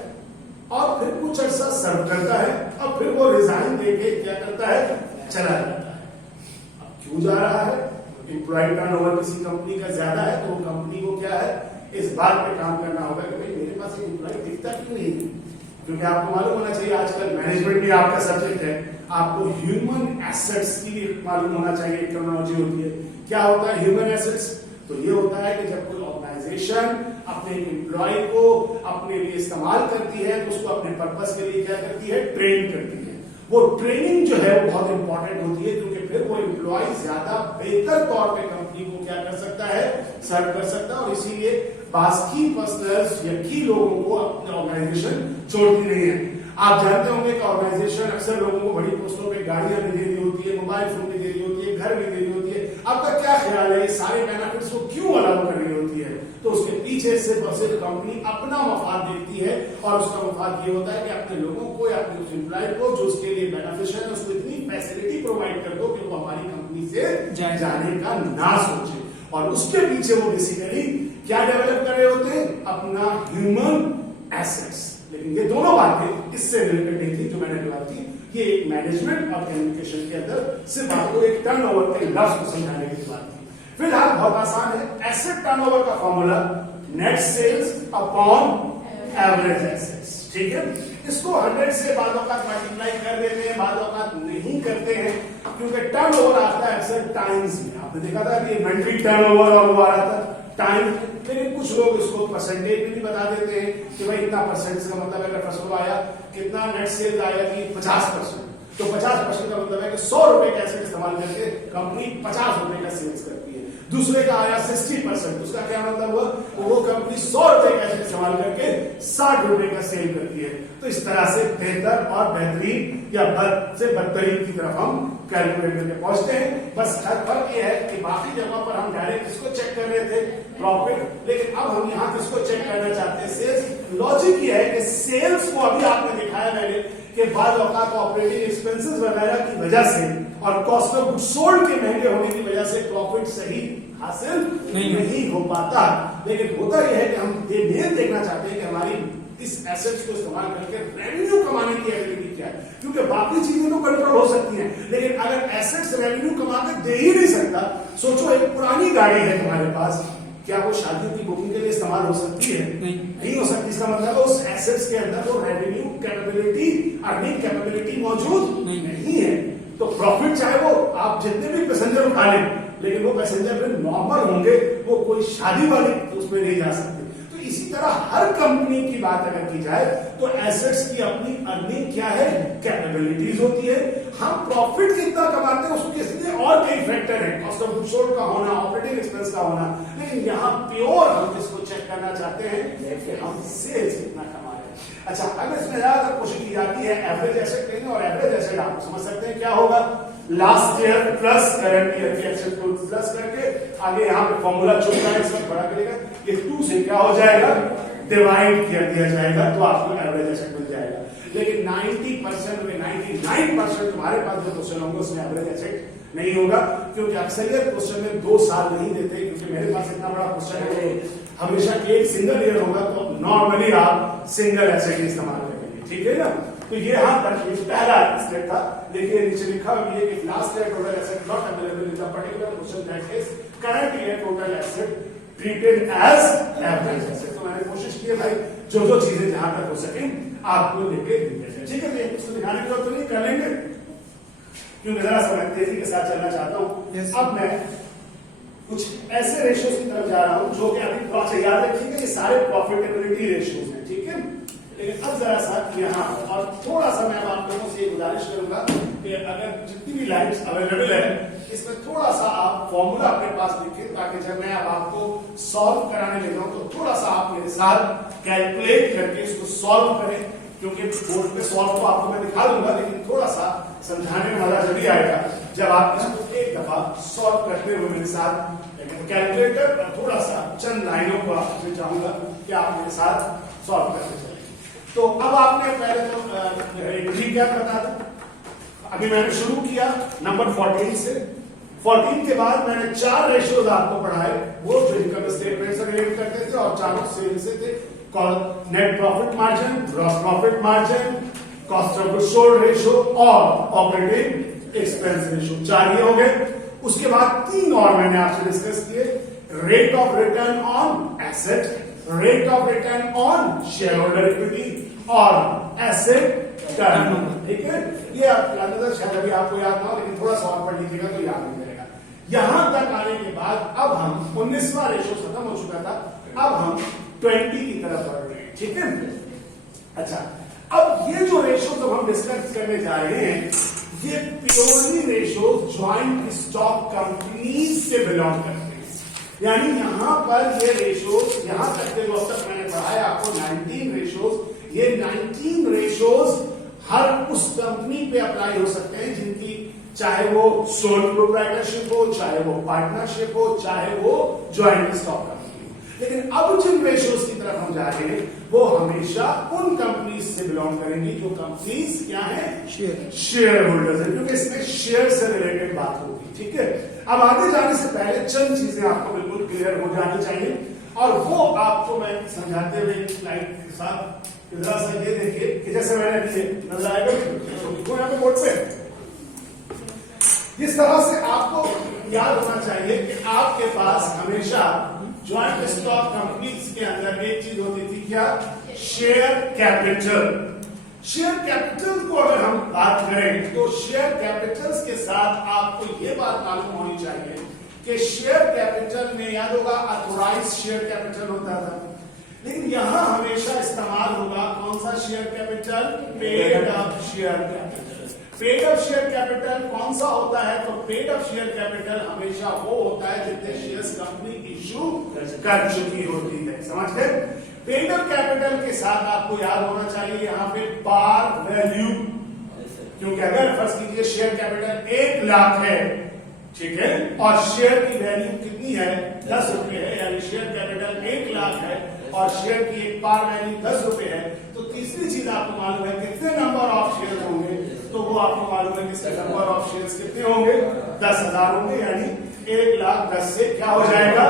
और फिर कुछ अर्सा सर्व करता है और फिर वो रिजाइन देके क्या करता है, चला जाता है। क्यों जा रहा है, एम्प्लॉय टर्नओवर किसी कंपनी का ज्यादा है तो वो कंपनी को क्या है, इस बात पे काम करना होगा कि भाई मेरे पास एक एम्प्लॉय दिखता क्यों नहीं है। क्योंकि आपको मालूम होना चाहिए आजकल मैनेजमेंट भी आपका सब्जेक्ट है, आपको ह्यूमन एसेट्स की भी मालूम होना चाहिए, टेक्नोलॉजी होती है। क्या होता है ह्यूमन एसेट्स? तो ये होता है कि जब कोई ऑर्गेनाइजेशन अपने एम्प्लॉय को अपने लिए इस्तेमाल करती है तो उसको अपने पर्पस के लिए क्या करती है, ट्रेन करती है। वो ट्रेनिंग जो है वो बहुत इंपॉर्टेंट होती है, क्योंकि फिर वो एम्प्लॉय ज्यादा बेहतर तौर पे कंपनी को क्या कर सकता है, सर्व कर सकता है। और इसीलिए बाकी पर्सनल्स या की लोगों को अपने ऑर्गेनाइजेशन छोड़ती नहीं है। आप जानते होंगे कि ऑर्गेनाइजेशन अक्सर लोगों को बड़ी पोस्टों पे गाड़ियां भी दे रही होती है, मोबाइल फोन भी दे रही होती है, घर भी दे रही होती है। आपका क्या ख्याल है, ये सारे बेनिफिट्स को क्यों अलाउ कर रही होती है? तो उसके पीछे सिर्फ और सिर्फ कंपनी अपना मफाद देखती है, और उसका मफाद ये होता है कि अपने लोगों को या अपने उस एम्प्लॉय को जो उसके लिए बेनिफिशियल है उसको इतनी फैसिलिटी प्रोवाइड कर दो कि वो हमारी कंपनी से जाने का ना सोचे। और उसके पीछे वो बेसिकली क्या डेवलप कर रहे होते हैं, अपना ह्यूमन एसेट्स। लेकिन ये दोनों बातें इससे रिलेटेड नहीं थी जो मैंने बात की, ये एक मैनेजमेंट और कम्युनिकेशन के अंदर सिर्फ आपको एक टर्नओवर के लफ्ज को समझाने की बात थी। फिलहाल बहुत आसान है, एसेट टर्नओवर का formula net sales upon average assets, ठीक है। इसको 100 से बाद औकात मल्टीप्लाई कर देते हैं, बाद औकात नहीं करते हैं, क्योंकि टर्नओवर आता है अक्सर टाइम्स में। आपने देखा था कि इन्वेंट्री टर्नओवर और वो आ रहा था टाइम, लेकिन कुछ लोग इसको परसेंटेज में भी बता देते हैं कि भाई इतना परसेंट का मतलब अगर फसल आया कितना नेट सेल्स आया कि 50%, तो 50% का मतलब है कि 100 रुपए का एसेट इस्तेमाल करके कंपनी 50 रुपए का सेल्स करती है। दूसरे का आया 60%, उसका क्या मतलब हुआ, वो कंपनी 100 रुपए का एसेट इस्तेमाल करके 60 रुपए का सेल करती है। तो इस तरह से बेहतर और बेहतरीन या बद से बदतरीन की तरफ हम कैलकुलेट करके पहुंचते हैं। बस फर्क ये है कि बाकी जगह पर हम डायरेक्ट इसको चेक कर रहे थे प्रॉफिट, लेकिन अब हम यहाँ किसको चेक करना चाहते हैं, सेल्स। लॉजिक ये है कि सेल्स को अभी आपने दिखाया मैंने कि बाद औकात ऑपरेटिंग एक्सपेंसेस वगैरह की वजह से और कॉस्ट ऑफ गुड्स सोल्ड के महंगे होने की वजह से प्रॉफिट सही हासिल नहीं हो पाता। लेकिन होता यह है कि हम ये मेन देखना चाहते हैं कि हमारी इस एसेट्स को इस्तेमाल करके रेवेन्यू कमाने की एबिलिटी क्या है, क्योंकि बाकी चीजें तो कंट्रोल हो सकती हैं, लेकिन अगर एसेट्स रेवेन्यू कमा के दे ही नहीं सकता, सोचो एक पुरानी गाड़ी है तुम्हारे पास, क्या वो शादियों की बुकिंग के लिए इस्तेमाल हो सकती है? नहीं हो सकती। इसका मतलब उस एसेट्स के अंदर वो रेवेन्यू कैपेबिलिटी, अर्निंग कैपेबिलिटी मौजूद नहीं है। तो प्रॉफिट चाहे वो आप जितने भी पैसेंजर उठा लें, लेकिन वो पैसेंजर फिर नॉर्मल होंगे, वो कोई शादी वाली उसमें नहीं जा सकते। तो इसी तरह हर कंपनी की बात अगर की जाए तो एसेट्स की अपनी अर्निंग क्या है, कैपेबिलिटीज होती है। हम प्रॉफिट कितना कमाते हैं उसके सीधे और कई फैक्टर हैं, कॉस्ट ऑफ गुड्स सोल्ड का होना, ऑपरेटिंग एक्सपेंस का होना, लेकिन यहाँ प्योर हम इसको चेक करना चाहते हैं कि हम सेल्स कितना कमा रहे हैं। अच्छा, अगर इसमें ज्यादातर कोशिश की जाती है एवरेज एसेट लेने, और एवरेज एसेट आप समझ सकते हैं क्या होगा, last year plus current year के एसेट को प्लस करके आगे यहाँ पे फॉर्मूला छोटा है इसका बड़ा करेगा, ये 2 से क्या हो जाएगा, डिवाइड कर दिया जाएगा, तो आपको एवरेज एसेट मिल जाएगा। लेकिन 90% में 99% तुम्हारे पास जो क्वेश्चन होंगे उसमें एवरेज एसेट नहीं होगा, क्योंकि अक्सरियत क्वेश्चन में 2 साल नहीं देते, क्योंकि मेरे पास इतना बड़ा क्वेश्चन है हमेशा एक सिंगल ईयर होगा, तो नॉर्मली आप सिंगल एसेट इस्तेमाल करेंगे, ठीक है ना। तो ये हाँ पहला स्टेप था। देखिए नीचे लिखा हुआ है कि last year total asset not available in the particular question that is current year total asset treated as average asset. तो मैंने कोशिश की है भाई जो चीजें जहां तक हो सके आपको लेके दिया जाए, ठीक है। इसको दिखाने की जरूरत नहीं, कर लेंगे, क्योंकि जरा सा मैं तेजी के साथ चलना चाहता हूँ। अब मैं कुछ ऐसे रेशियोज की तरफ जा रहा हूं जो कि अभी याद रखिएगा ये सारे प्रॉफिटेबिलिटी रेशियोज हैं, ठीक है। लेकिन अब जरा सा यहाँ और थोड़ा सा मैं आप लोगों से गुजारिश करूंगा कि अगर जितनी भी लाइन्स अवेलेबल है इसमें थोड़ा सा आप फॉर्मूला अपने पास लिखें, ताकि जब मैं अब आपको सॉल्व कराने ले जाऊं तो थोड़ा सा आप मेरे साथ कैलकुलेट करके इसको सॉल्व करें, क्योंकि बोर्ड पे सॉल्व तो आपको मैं दिखा दूंगा, लेकिन थोड़ा सा समझाने में मजा जल्दी आएगा जब आप इसको एक दफा सॉल्व करते हुए मेरे साथ कैलकुलेटर और थोड़ा सा चंद लाइनों को आपसे चाहूंगा कि आप मेरे साथ सॉल्व करते चलें। तो अब आपने पहले तो रिकैप बता दूं, अभी मैंने शुरू किया नंबर 14 से। 14 के बाद मैंने 4 रेशियोज आपको पढ़ाए, वो जो इनकम स्टेटमेंट से रिलेट करते थे और चारों सेल से थे। Net profit margin, gross profit margin, cost of goods sold ratio और ऑपरेटिंग एक्सपेंस रेशियो, 4 ये हो गए। उसके बाद 3 और मैंने आपसे डिस्कस किए, rate of return on asset, rate of return on share holder equity और एसेट टर्नओवर, ठीक है। ये शायद अभी आपको याद ना हो, लेकिन थोड़ा सा और पढ़ लीजिएगा तो याद हो जाएगा। यहां तक आने के बाद अब हम 19वां रेशियो खत्म हो चुका था, अब हम 20 की तरफ बढ़ रहे हैं, ठीक है। अच्छा, अब ये जो रेशियो जब हम डिस्कस करने जा रहे हैं, ये purely ratio joint stock companies से बिलोंग करते हैं। यानी यहां पर ये रेशियोज, यहां तक के जो अब तक मैंने पढ़ाया आपको 19 रेशियोज, ये 19 रेशियोज हर उस कंपनी पे अप्लाई हो सकते हैं जिनकी चाहे वो सोल प्रोप्राइटरशिप हो, चाहे वो पार्टनरशिप हो, चाहे वो ज्वाइंट स्टॉक कंपनी हो। लेकिन अब जिन रेशियोज की तरफ हम जा रहे हैं वो हमेशा उन कंपनीज से बिलोंग करेंगी जो कंपनीज क्या है, शेयर होल्डर्स है, क्योंकि इसमें शेयर से रिलेटेड बात होगी, ठीक है। अब आगे जाने से पहले चंद चीजें आपको बिल्कुल क्लियर हो जानी चाहिए। और वो आपको मैं समझाते हुए एक स्लाइड के साथ जरा सा ये देखिए कि जैसे मैंने अभी नजर आएगा तो यहाँ पे बोर्ड पे इस तरह से आपको याद होना चाहिए कि आपके पास हमेशा ज्वाइंट स्टॉक कंपनीज के अंदर एक चीज होती थी, क्या? Share capital. शेयर कैपिटल को अगर हम बात करें तो शेयर कैपिटल्स के साथ आपको यह बात मालूम होनी चाहिए कि शेयर कैपिटल में याद होगा ऑथोराइज शेयर कैपिटल होता था, लेकिन यहां हमेशा इस्तेमाल होगा कौन सा share capital? Paid up share capital. Paid up share capital कौन सा होता है? तो पेड अप शेयर कैपिटल हमेशा वो होता है जितने शेयर्स कंपनी इश्यू कर चुकी होती है। समझ गए? पेड अप कैपिटल के साथ आपको याद होना चाहिए यहाँ पे पार वैल्यू, क्योंकि अगर फर्ज कीजिए शेयर कैपिटल 1 लाख है, ठीक है, और शेयर की वैल्यू कितनी है? 10 रुपए है, यानी शेयर कैपिटल 1 लाख है और शेयर की एक पार वैल्यू 10 रुपए है, तो तीसरी चीज आपको मालूम है कितने नंबर ऑफ शेयर होंगे, तो वो आपको मालूम है कि नंबर ऑफ शेयर्स कितने होंगे? 10,000 होंगे, यानी 1,10,000 से क्या हो जाएगा?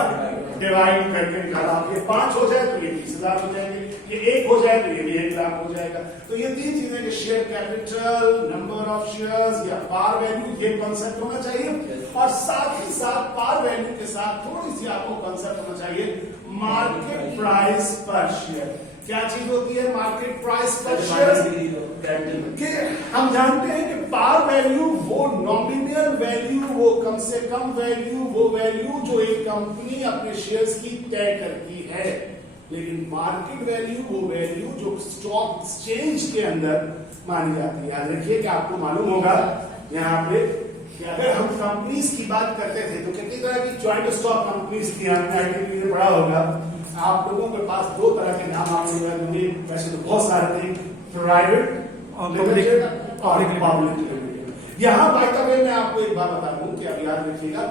डिवाइड करके निकाला। ये 5 हो जाए तो ये 20,000 हो जाएंगे, ये 1 हो जाए तो ये भी 1 लाख हो जाएगा। तो ये 3 चीजें कि share capital, number of shares या पार वैल्यू, ये कॉन्सेप्ट होना चाहिए। और साथ ही साथ पार वैल्यू के साथ थोड़ी सी आपको कॉन्सेप्ट होना चाहिए मार्केट प्राइस पर शेयर। क्या चीज होती है मार्केट प्राइस पर शेयर? कि हम जानते हैं कि पार वैल्यू वो नॉमिनल वैल्यू, वो कम से कम वैल्यू, वो वैल्यू जो एक कंपनी अपने शेयर्स की तय करती है, लेकिन मार्केट वैल्यू वो वैल्यू जो स्टॉक एक्सचेंज के अंदर मानी जाती है। याद रखिए कि आपको मालूम होगा यहाँ पे कि अगर हम कंपनीज की बात करते थे तो कितनी तरह की ज्वाइंट स्टॉक कंपनीज थी, आपने आईटी में पढ़ा होगा। आप लोगों के पास 2 तरह के नाम आपको याद होंगे, वैसे तो बहुत सारे थे, प्राइवेट लिमिटेड और पब्लिक लिमिटेड। यहाँ बाय द वे मैं आपको एक बात बता दूं कि आप याद रखिएगा,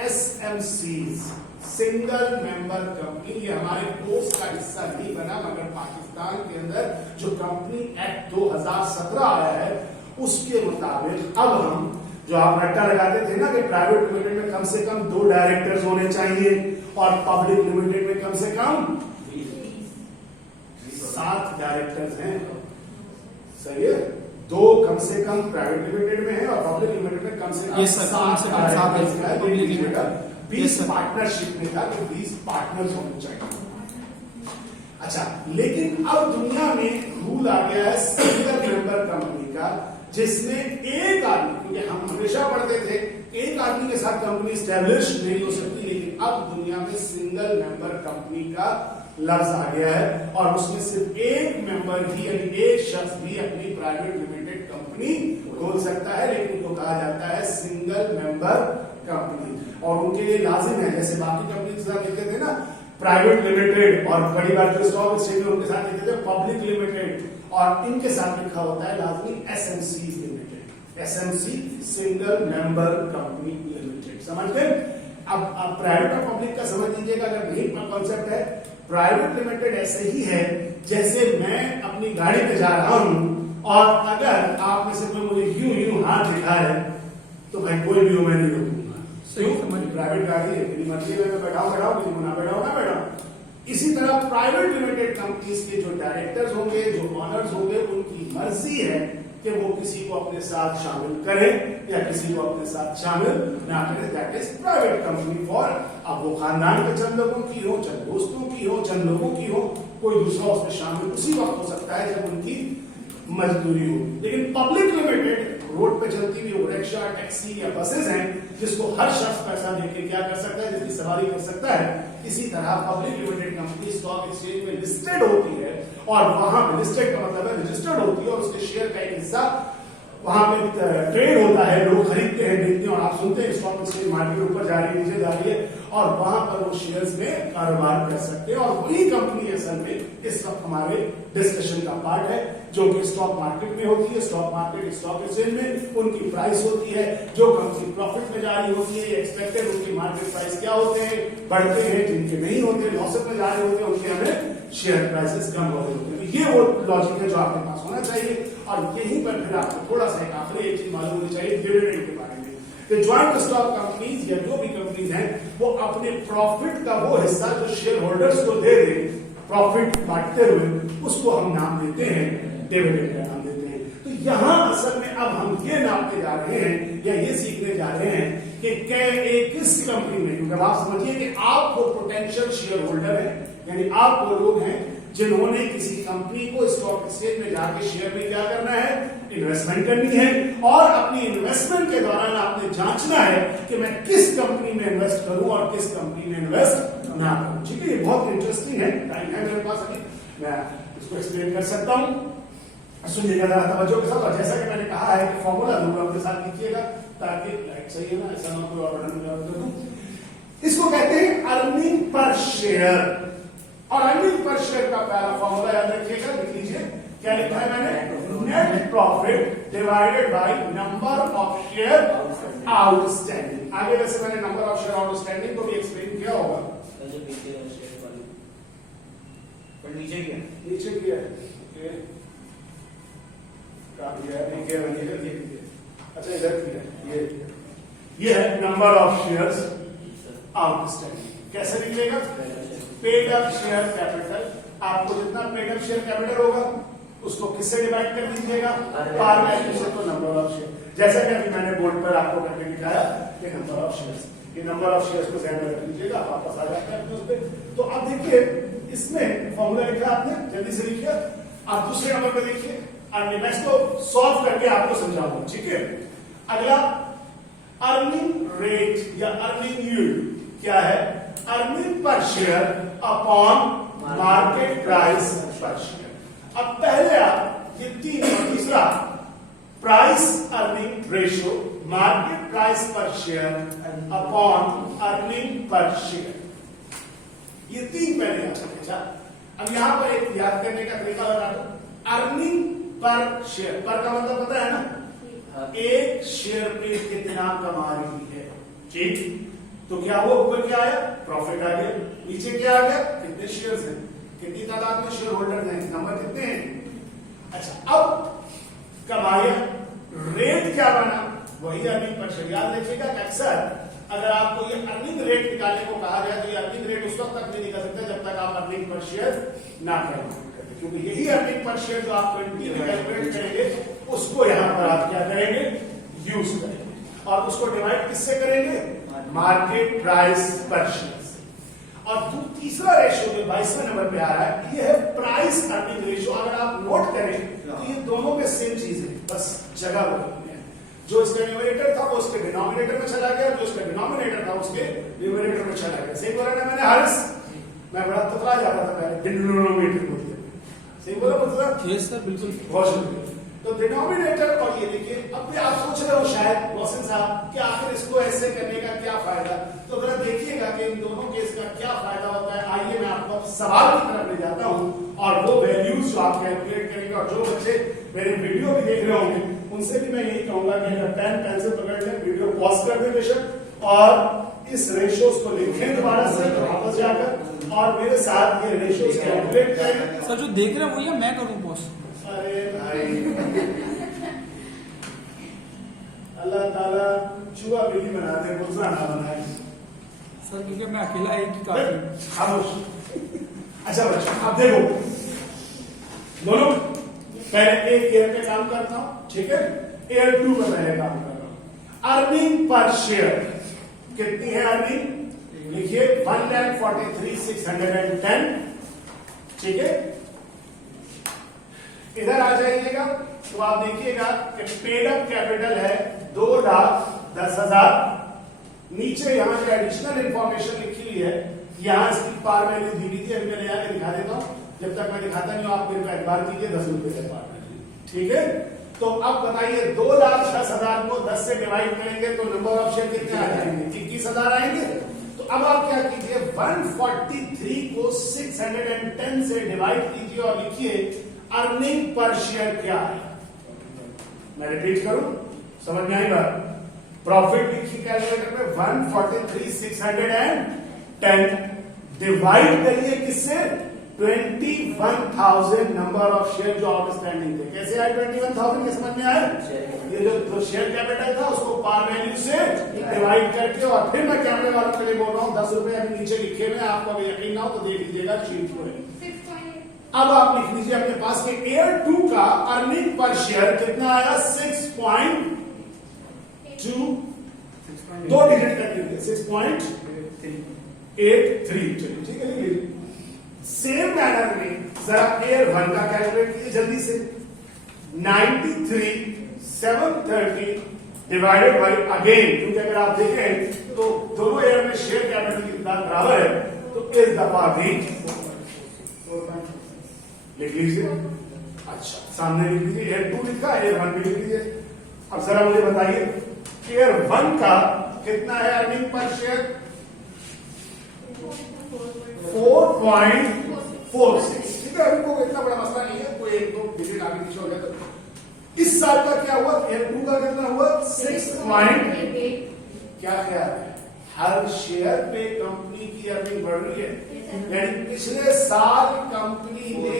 एसएमसीज सिंगल मेंबर कंपनी, ये हमारे कोर्स का हिस्सा नहीं बना, मगर पाकिस्तान के अंदर जो कंपनी एक्ट 2017 आया है उसके मुताबिक अब हम जो आप रट्टा लगाते थे ना कि प्राइवेट लिमिटेड में कम से कम 2 डायरेक्टर्स होने चाहिए और पब्लिक लिमिटेड में कम से कम 7 डायरेक्टर्स हैं, सही है? 2 कम से कम प्राइवेट लिमिटेड में है और पब्लिक लिमिटेड में कम से कम 7 डायरेक्टर्स है। 20 पार्टनरशिप में था तो 20 पार्टनर्स होने चाहिए। अच्छा, लेकिन अब दुनिया में रूल आ गया है सिंगल मेंबर कंपनी का, जिसमें एक आदमी, क्योंकि हम हमेशा पढ़ते थे एक आदमी के साथ कंपनी स्टैब्लिश नहीं हो सकती, लेकिन अब दुनिया में सिंगल मेंबर कंपनी का लफ्ज आ गया है और उसमें सिर्फ एक मेंबर ही, यानी एक शख्स भी अपनी प्राइवेट लिमिटेड कंपनी खोल सकता है, लेकिन उनको कहा जाता है सिंगल मेंबर कंपनी। और उनके लिए लाजिम है, जैसे बाकी कंपनी के साथ लिखते थे ना प्राइवेट लिमिटेड, और बड़ी बार जो स्टॉक एक्सचेंज में उनके साथ लिखते थे पब्लिक लिमिटेड, और इनके साथ लिखा होता है लाजमी SMC limited, SMC single member company limited. समझ गए? अब प्राइवेट और पब्लिक का समझ लीजिएगा, अगर नहीं कॉन्सेप्ट है, प्राइवेट लिमिटेड ऐसे ही है जैसे मैं अपनी गाड़ी पे जा रहा हूं और अगर आप में से कोई मुझे यूं हाथ दिखाए तो भाई कोई भी हो, मैं नहीं रोकूंगा। प्राइवेट गाड़ी है, मेरी मर्जी है, मैं बैठाऊं, मुझे ना बैठाऊं। इसी तरह प्राइवेट लिमिटेड कंपनीज के जो डायरेक्टर्स होंगे, जो ऑनर्स होंगे, उनकी मर्जी है कि वो किसी को अपने साथ शामिल करें या किसी को अपने साथ शामिल ना करें। That is private company for, अब वो खानदान के चंद लोगों की हो, चंद दोस्तों की हो, चंद लोगों की हो, कोई दूसरा उसमें शामिल उसी वक्त हो सकता है जब उनकी मजदूरी हो। लेकिन पब्लिक लिमिटेड रोड पे चलती हुई रिक्शा, टैक्सी या बसेस हैं जिसको हर शख्स पैसा देके क्या कर सकता है, जिसकी सवारी कर सकता है। इसी तरह public limited company stock exchange में लिस्टेड होती है और वहां पे लिस्टेड का मतलब है रजिस्टर्ड होती है और उसके शेयर का एक हिस्सा वहां पे ट्रेड होता है, लोग खरीदते हैं, बेचते हैं और आप सुनते हैं स्टॉक एक्सचेंज मार्केट ऊपर जा रही है, नीचे जा रही है और वहां पर वो शेयर्स में कारोबार कर सकते हैं। और वही कंपनी असल में इस वक्त हमारे डिस्कशन का पार्ट है, जो कि स्टॉक मार्केट में होती है। स्टॉक मार्केट स्टॉक एक्सचेंज में उनकी प्राइस होती है, जो कंपनी प्रॉफिट में जा रही होती है, एक्सपेक्टेड उनकी मार्केट प्राइस क्या होते हैं, बढ़ते हैं, जिनके नहीं होते, लॉसेस में जा रहे होते हैं, उनके हमें शेयर प्राइसेस कम हो रहे होते हैं। ये वो लॉजिक है जो आपके पास होना चाहिए। और यहीं पर फिर आपको थोड़ा सा एक आखिरी एक चीज मालूम होनी चाहिए डिविडेंड के बारे में। कि ज्वाइंट स्टॉक कंपनीज या जो भी कंपनीज हैं वो अपने प्रॉफिट का वो हिस्सा जो शेयर होल्डर्स को दे दे प्रॉफिट बांटते हुए, उसको हम नाम देते हैं डिविडेंड का नाम देते हैं। तो यहां असल में अब हम ये नापते जा रहे हैं या ये सीखने जा रहे हैं कि किस कंपनी में, क्योंकि आप समझिए कि आप वो पोटेंशियल शेयर होल्डर है, यानी आप वो लोग हैं जिन्होंने किसी कंपनी को स्टॉक एक्सचेंज में जाके शेयर में क्या करना है, इन्वेस्टमेंट करनी है, और अपनी इन्वेस्टमेंट के दौरान आपने जांचना है कि मैं किस कंपनी में इन्वेस्ट करूं और किस कंपनी में इन्वेस्ट ना करूं। ठीक है, ये बहुत इंटरेस्टिंग है, टाइम है मेरे पास अभी, मैं इसको एक्सप्लेन कर सकता हूं। सुनिएगा जरा तवज्जो के साथ, और जैसा कि मैंने कहा है कि फॉर्मूला दूंगा अपने साथ लिखिएगा ताकि लाइट सही है ना, ऐसा ना कोई और बटन कर दूं। इसको कहते हैं अर्निंग पर शेयर, और अर्निंग पर शेयर का पहला फॉर्मूला याद रखिएगा, लिख लीजिए। क्या लिखा है मैंने, net profit divided by number of share outstanding. आगे वैसे मैंने नंबर ऑफ शेयर आउटस्टैंडिंग को भी एक्सप्लेन किया होगा, पर नीचे क्या है अच्छा इधर ये है नंबर ऑफ शेयर्स आउटस्टैंडिंग। कैसे निकलेगा, पेड अप शेयर कैपिटल, आपको जितना पेड अप शेयर कैपिटल होगा उसको किससे डिवाइड कर दीजिएगा, पार वैल्यू से, तो नंबर ऑफ शेयर। जैसा कि अभी मैंने बोर्ड पर आपको करके दिखाया कि नंबर ऑफ शेयर्स, ये नंबर ऑफ शेयर्स को ध्यान में रख लीजिएगा, वापस आ जाते हैं उस पर। तो अब देखिए इसमें फॉर्मूला लिखा आपने, जल्दी से लिखिए। आप दूसरे नंबर पे देखिए, मैं इसको सॉल्व करके आपको समझाऊंगा, ठीक है। अगला अर्निंग रेट या अर्निंग यील्ड क्या है, earning per share upon market price per share. अब पहले आप ये तीन, और तीसरा price earning ratio, market price per share upon earning per share, ये तीन पहले याद रखें। अच्छा, अब यहां पर एक याद करने का तरीका बता दो, अर्निंग पर शेयर, पर का मतलब पता है ना, एक शेयर पे कितना कमा रही है, ठीक। तो क्या वो ऊपर क्या आया, प्रॉफिट आ गया, नीचे क्या आ गया, कितने शेयर्स हैं, कितनी तादाद में शेयर होल्डर हैं, नंबर कितने हैं। अच्छा, अब कमाया, रेट क्या बना, वही अर्निंग पर शेयर। याद रखिएगा कि अक्सर अगर आपको ये अर्निंग रेट निकालने को कहा जाए तो ये अर्निंग रेट उस वक्त तक नहीं निकल सकता जब तक आप अर्निंग पर शेयर ना करें, क्योंकि यही अर्निंग पर शेयर जो आप 20 में कैलकुलेट करेंगे उसको यहां पर आप क्या करेंगे, यूज करेंगे, और उसको डिवाइड किससे करेंगे, मार्केट प्राइस पर शेयर से। और तीसरा रेशियो जो 22वें नंबर पे आ रहा है, ये है प्राइस अर्निंग रेशियो। अगर आप नोट करें तो ये दोनों में सेम चीज है, बस जगह बदलनी है। जो इसका न्यूमरेटर था वो उसके डिनोमिनेटर में चला गया, जो इसका डिनोमिनेटर था उसके न्यूमरेटर में चला गया। सही बोला ना मैंने हर्ष, मैं बड़ा ततला जाता था पहले डिनोमिनेटर बोलते, सही बोला मतलब, यस सर बिल्कुल। बहुत शुक्रिया। तो डिनोमिनेटर, और ये देखिए, अब भी आप सोच रहे हो शायद रोशन साहब कि आखिर इसको ऐसे करने का क्या फायदा, तो जरा देखिएगा कि इन दोनों केस का क्या फायदा होता है। आइए मैं आपको सवाल की तरफ ले जाता हूं, और वो वैल्यूज जो आप कैलकुलेट करेंगे, और जो बच्चे मेरे वीडियो भी देख रहे होंगे उनसे भी मैं यही कहूंगा कि अगर पेन पेंसिल पकड़ लें, वीडियो पॉज कर दें बेशक, और इस रेशियोज को लिखें दोबारा से वापस जाकर, और मेरे साथ ये रेशियोज कैलकुलेट करें। सर जो देख रहे हैं वही मैं करूं बॉस। अरे भाई, अल्लाह ताला चूहा बिल्ली बनाते, गुस्सा ना बनाए सर, क्योंकि मैं अकेला एक ही काफी। खामोश। अच्छा बच्चों, आप देखो, दोनों पहले एक ईयर में काम करता हूं, ठीक है, ईयर 2 में पहले काम कर रहा हूं। अर्निंग पर शेयर कितनी है, अर्निंग लिखिए 1,43,610, ठीक है। इधर आ जाइएगा तो आप देखिएगा कि पेड अप कैपिटल है 2,10,000। नीचे यहां जो एडिशनल इंफॉर्मेशन लिखी हुई है, यहां इसकी पार वैल्यू दी गई थी, अभी मैं ले आके दिखा देता हूं। जब तक मैं दिखाता नहीं हूं आप मेरे को एक बार कीजिए, 10 रुपए का पार वैल्यू, ठीक है। तो अब बताइए 2,10,000 को 10 से डिवाइड करेंगे तो नंबर ऑफ शेयर कितने आ जाएंगे, 21,000 आएंगे। तो अब आप क्या कीजिए, 143 को 610 से डिवाइड कीजिए और लिखिए अर्निंग पर शेयर क्या है। मैं रिपीट करूं, समझ में आई बात। प्रॉफिट लिखिए कैलकुलेटर में 143,610 डिवाइड करिए किससे, 21,000 नंबर ऑफ शेयर जो आउटस्टैंडिंग थे। कैसे आए 21,000 के समझ में आया? ये जो शेयर कैपिटल था उसको पार वैल्यू से डिवाइड करके, और फिर मैं कैमरे वालों के लिए बोल रहा हूँ 10 रुपए अभी नीचे लिखे हुए, आपको अगर यकीन ना हो तो देख लीजिएगा शीट को। अब आप लिख लीजिए अपने पास कि Air 2 का अर्निंग पर शेयर कितना आया? 6.2, दो डिजिट कर लीजिए, 6.83। ठीक है, लिखिए। सेम मैनर में जरा Air 1 का कैलकुलेट कीजिए जल्दी से। 93,730 डिवाइडेड बाई, अगेन क्योंकि अगर आप देखें तो दोनों एयर में शेयर कैपिटल कितना बराबर है, तो इस दफा भी लिख लीजिए। अच्छा, सामने लिख लीजिए Air 2 लिखा, Air 1 भी लिख लीजिए। अब जरा मुझे बताइए Air 1 का कितना है अर्निंग पर शेयर? 4.46। ठीक है, अभी को इतना बड़ा मसला नहीं है, कोई एक दो डिजिट आगे पीछे हो गया तो। इस साल का क्या हुआ? Air 2 का कितना हुआ? 6. क्या ख्याल है? हर शेयर पे कंपनी की अर्निंग बढ़ रही है, यानी पिछले साल कंपनी ने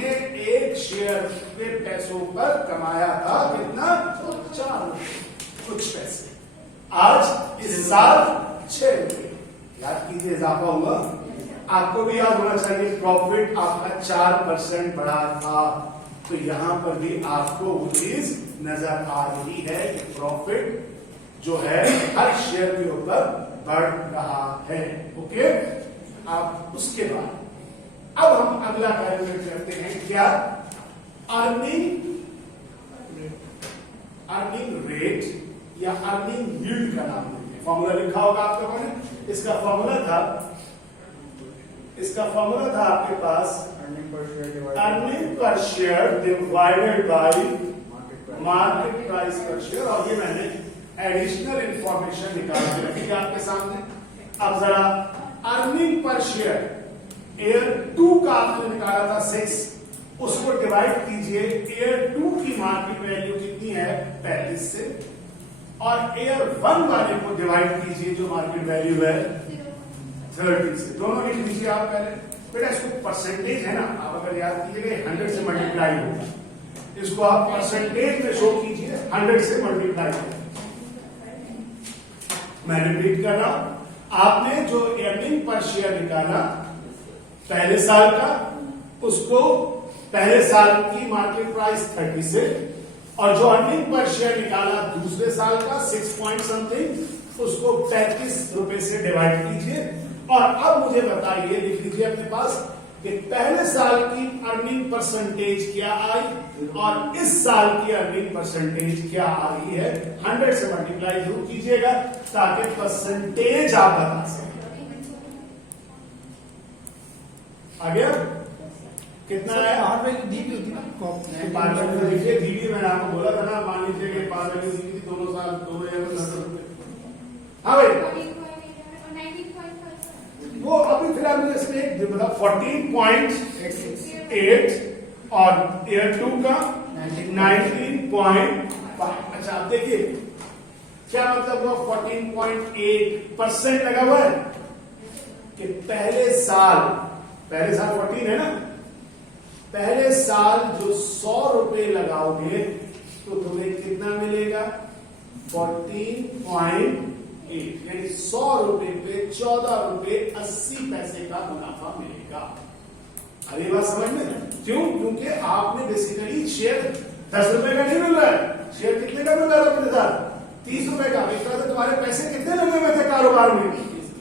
एक शेयर पे पैसों पर कमाया था कितना? 4 कुछ पैसे। आज इस साल 6 रुपए। याद कीजिए, इजाफा हुआ। आपको भी याद होना चाहिए प्रॉफिट आपका 4% बढ़ा था, तो यहां पर भी आपको वो चीज नजर आ रही है कि प्रॉफिट जो है हर शेयर के ऊपर बढ़ रहा है। ओके, अब उसके बाद अब हम अगला कैलकुलेट करते हैं। क्या? अर्निंग रेट या अर्निंग यील्ड का नाम देते हैं। फॉर्मूला लिखा होगा आपके पास। इसका फॉर्मूला था आपके पास earning per share divided by market price per share, और ये मैंने एडिशनल इंफॉर्मेशन निकाल के रखी है आपके सामने। अब जरा अर्निंग पर शेयर Air 2 का आपने निकाला था 6, उसको डिवाइड कीजिए। Air 2 की मार्केट वैल्यू कितनी है? 35 से, और Air 1 वाले को डिवाइड कीजिए जो मार्केट वैल्यू है 30 से। दोनों लिख लीजिए आप पहले। बेटा इसको परसेंटेज है ना, आप अगर याद कीजिएगा 100 से मल्टीप्लाई होगा, इसको आप परसेंटेज में शो कीजिए, 100 से मल्टीप्लाई होगा। मैं रिपीट कर रहा हूं, आपने जो अर्निंग पर शेयर निकाला पहले साल का, उसको पहले साल की मार्केट प्राइस 30 से, और जो अर्निंग पर शेयर निकाला दूसरे साल का 6 पॉइंट समथिंग, उसको 35 रुपए से डिवाइड कीजिए। और अब मुझे बताइए, लिख लीजिए अपने पास कि पहले साल की अर्निंग परसेंटेज क्या आई और इस साल की अर्निंग परसेंटेज क्या आ रही है। 100 से मल्टीप्लाई जरूर कीजिएगा ताकि परसेंटेज आप बता सकें। आ गया? कितना है? पार वैल्यू दी भी होती ना, पार वैल्यू देखिए दी भी, मैंने आपको बोला था ना, मान लीजिए कि पार वैल्यू दी थी दोनों साल, दोनों ईयर में 10 रुपए। हाँ भाई, वो अभी फिलहाल मुझे इसमें एक मतलब 14.8 और Air 2 का 19.5। अच्छा, आप देखिए क्या मतलब हुआ। 14.8% लगा हुआ है कि पहले साल 14 है ना, पहले साल जो 100 रुपए लगाओगे तो तुम्हें कितना मिलेगा? 14.8, यानी 100 रुपए पे 14 रुपए 80 पैसे का मुनाफा मिलेगा। अभी बात समझ में? क्यों? क्योंकि आपने बेसिकली शेयर 10 रुपए का नहीं मिल रहा है, शेयर कितने का मिल रहा है अपने साथ? 30 रुपए का। एक तरह से तुम्हारे पैसे कितने लगे हुए थे कारोबार में?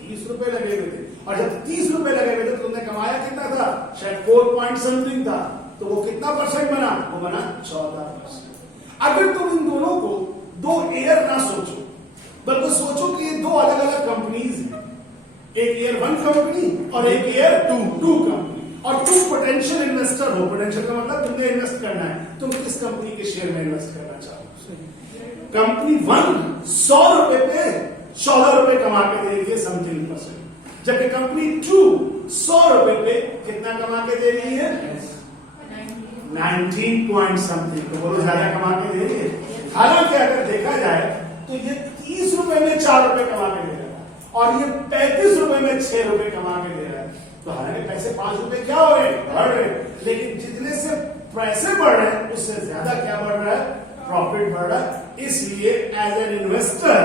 30 रुपए लगे हुए थे, और जब 30 रुपए लगे हुए थे तो तुमने कमाया कितना था? शायद 4 पॉइंट समथिंग था, तो वो कितना परसेंट बना? वो बना 14%। अगर तुम इन दोनों को दो एयर ना सोचो, बल्कि सोचो कि ये दो अलग अलग कंपनीज हैं, एक Air 1 कंपनी और एक Air 2 कंपनी, और तुम पोटेंशियल इन्वेस्टर हो। पोटेंशियल का मतलब तुमने इन्वेस्ट करना है, तुम किस कंपनी के शेयर में इन्वेस्ट करना चाहो? कंपनी 1 100 रुपए पे 14 रुपए कमा के दे रही है समथिंग %, जबकि कंपनी 2 100 रुपए पे कितना कमा के दे रही है? 19 पॉइंट समथिंग। तो बोलो ज्यादा कमा के दे रही है। हालांकि अगर देखा जाए तो ये 30 रुपए में 4 रुपए कमा के दे रहा है, और ये 35 रुपए में 6 रुपए कमा के दे रहा है। तो हालांकि पैसे 5 रुपए क्या हो रहे हैं, बढ़ रहे हैं, लेकिन जितने से पैसे बढ़ रहे हैं उससे ज्यादा क्या बढ़ रहा है, प्रॉफिट बढ़ रहा है। इसलिए एज एन इन्वेस्टर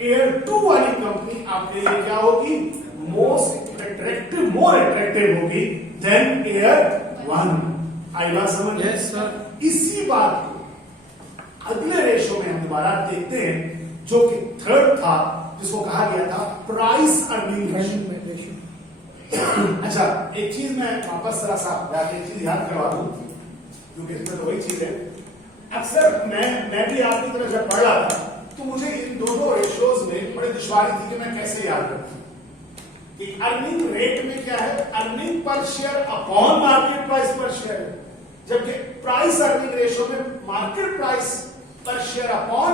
Air 2 वाली कंपनी आपके लिए क्या होगी, मोस्ट अट्रैक्टिव, मोर अट्रैक्टिव होगी देन Air 1। आई बात समझ? Yes sir. इसी बात को अगले रेशो में हम दोबारा देखते हैं जो कि थर्ड था, जिसको कहा गया था प्राइस अर्निंग रेशो। अच्छा, एक चीज मैं वापस जरा सा जाके एक चीज याद करवा दूं, क्योंकि इसमें तो वही चीज है। अक्सर मैं भी आपकी तरह जब पढ़ रहा था तो मुझे इन दोनों रेशियोज में बड़ी दुश्वारी थी कि मैं कैसे याद रखूं। कि अर्निंग रेट में क्या है, earning per share upon market price per share है, जबकि प्राइस अर्निंग रेशियो में market price per share upon.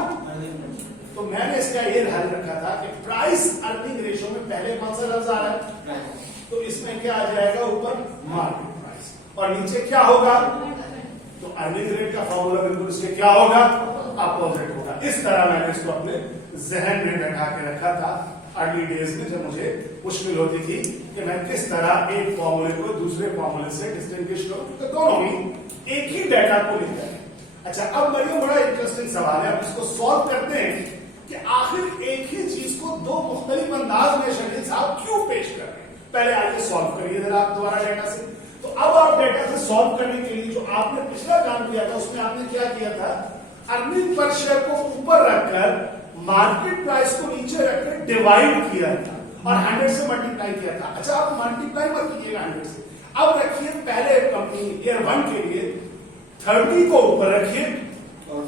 तो मैंने इसका ये ध्यान रखा था कि प्राइस अर्निंग रेशियो में पहले कौन सा लफ्ज आ रहा है, तो इसमें क्या आ जाएगा, ऊपर मार्केट प्राइस, और नीचे क्या होगा, तो अर्निंग रेट का फॉर्मूला बिल्कुल इसके क्या होगा, अपोजिट होगा। इस तरह मैंने इसको अपने जहन में बैठा के रखा था अर्ली डेज में, जब मुझे मुश्किल होती थी कि मैं किस तरह एक फॉर्मूले को दूसरे फॉर्मूले से डिस्टिंग्विश करूं, क्योंकि दोनों ही एक ही डाटा को लिखते हैं। अच्छा, अब मरियम बड़ा इंटरेस्टिंग सवाल है, अब इसको सॉल्व करते हैं कि आखिर एक ही चीज को दो मुख्तलिफ अंदाज में शकील साहब क्यों पेश कर रहे हैं। पहले आगे सॉल्व करिए जरा आप दोबारा डाटा से। तो अब आप डाटा से सॉल्व करने के लिए जो आपने पिछला काम किया था उसमें आपने क्या किया था, अर्निंग पर शेयर को ऊपर रखकर मार्केट प्राइस को नीचे रखकर डिवाइड किया था और 100 से मल्टीप्लाई किया था। अच्छा, आप मल्टीप्लाई मत कीजिएगा 100 से, अब रखिए पहले कंपनी Air 1 के लिए 30 को ऊपर रखिए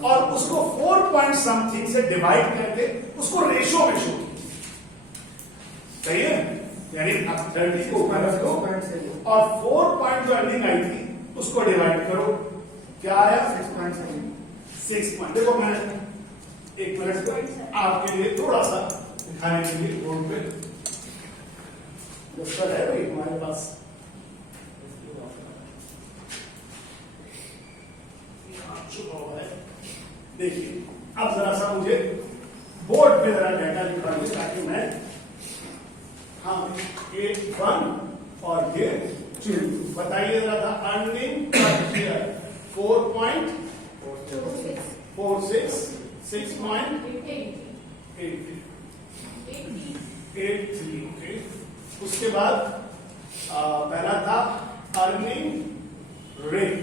और उसको 4 पॉइंट समथिंग से डिवाइड करके उसको रेशो में शो कीजिए। सही है, यानी आप 30 को ऊपर रखो और 4 पॉइंट जो अर्निंग आई थी उसको डिवाइड करो, क्या आया, 6 पॉइंट। देखो मैंने एक मिनट आपके लिए थोड़ा सा दिखाने के लिए बोर्ड पे दफ्तर है भाई हमारे पास, चुका हुआ है। देखिए अब जरा सा मुझे बोर्ड पे जरा डाटा लिखवाइए ताकि मैं, हाँ, ये 1 और ये 2 बताइए जरा था। Earning per share 4.46, 6.83, okay. उसके बाद पहला था अर्निंग रेट,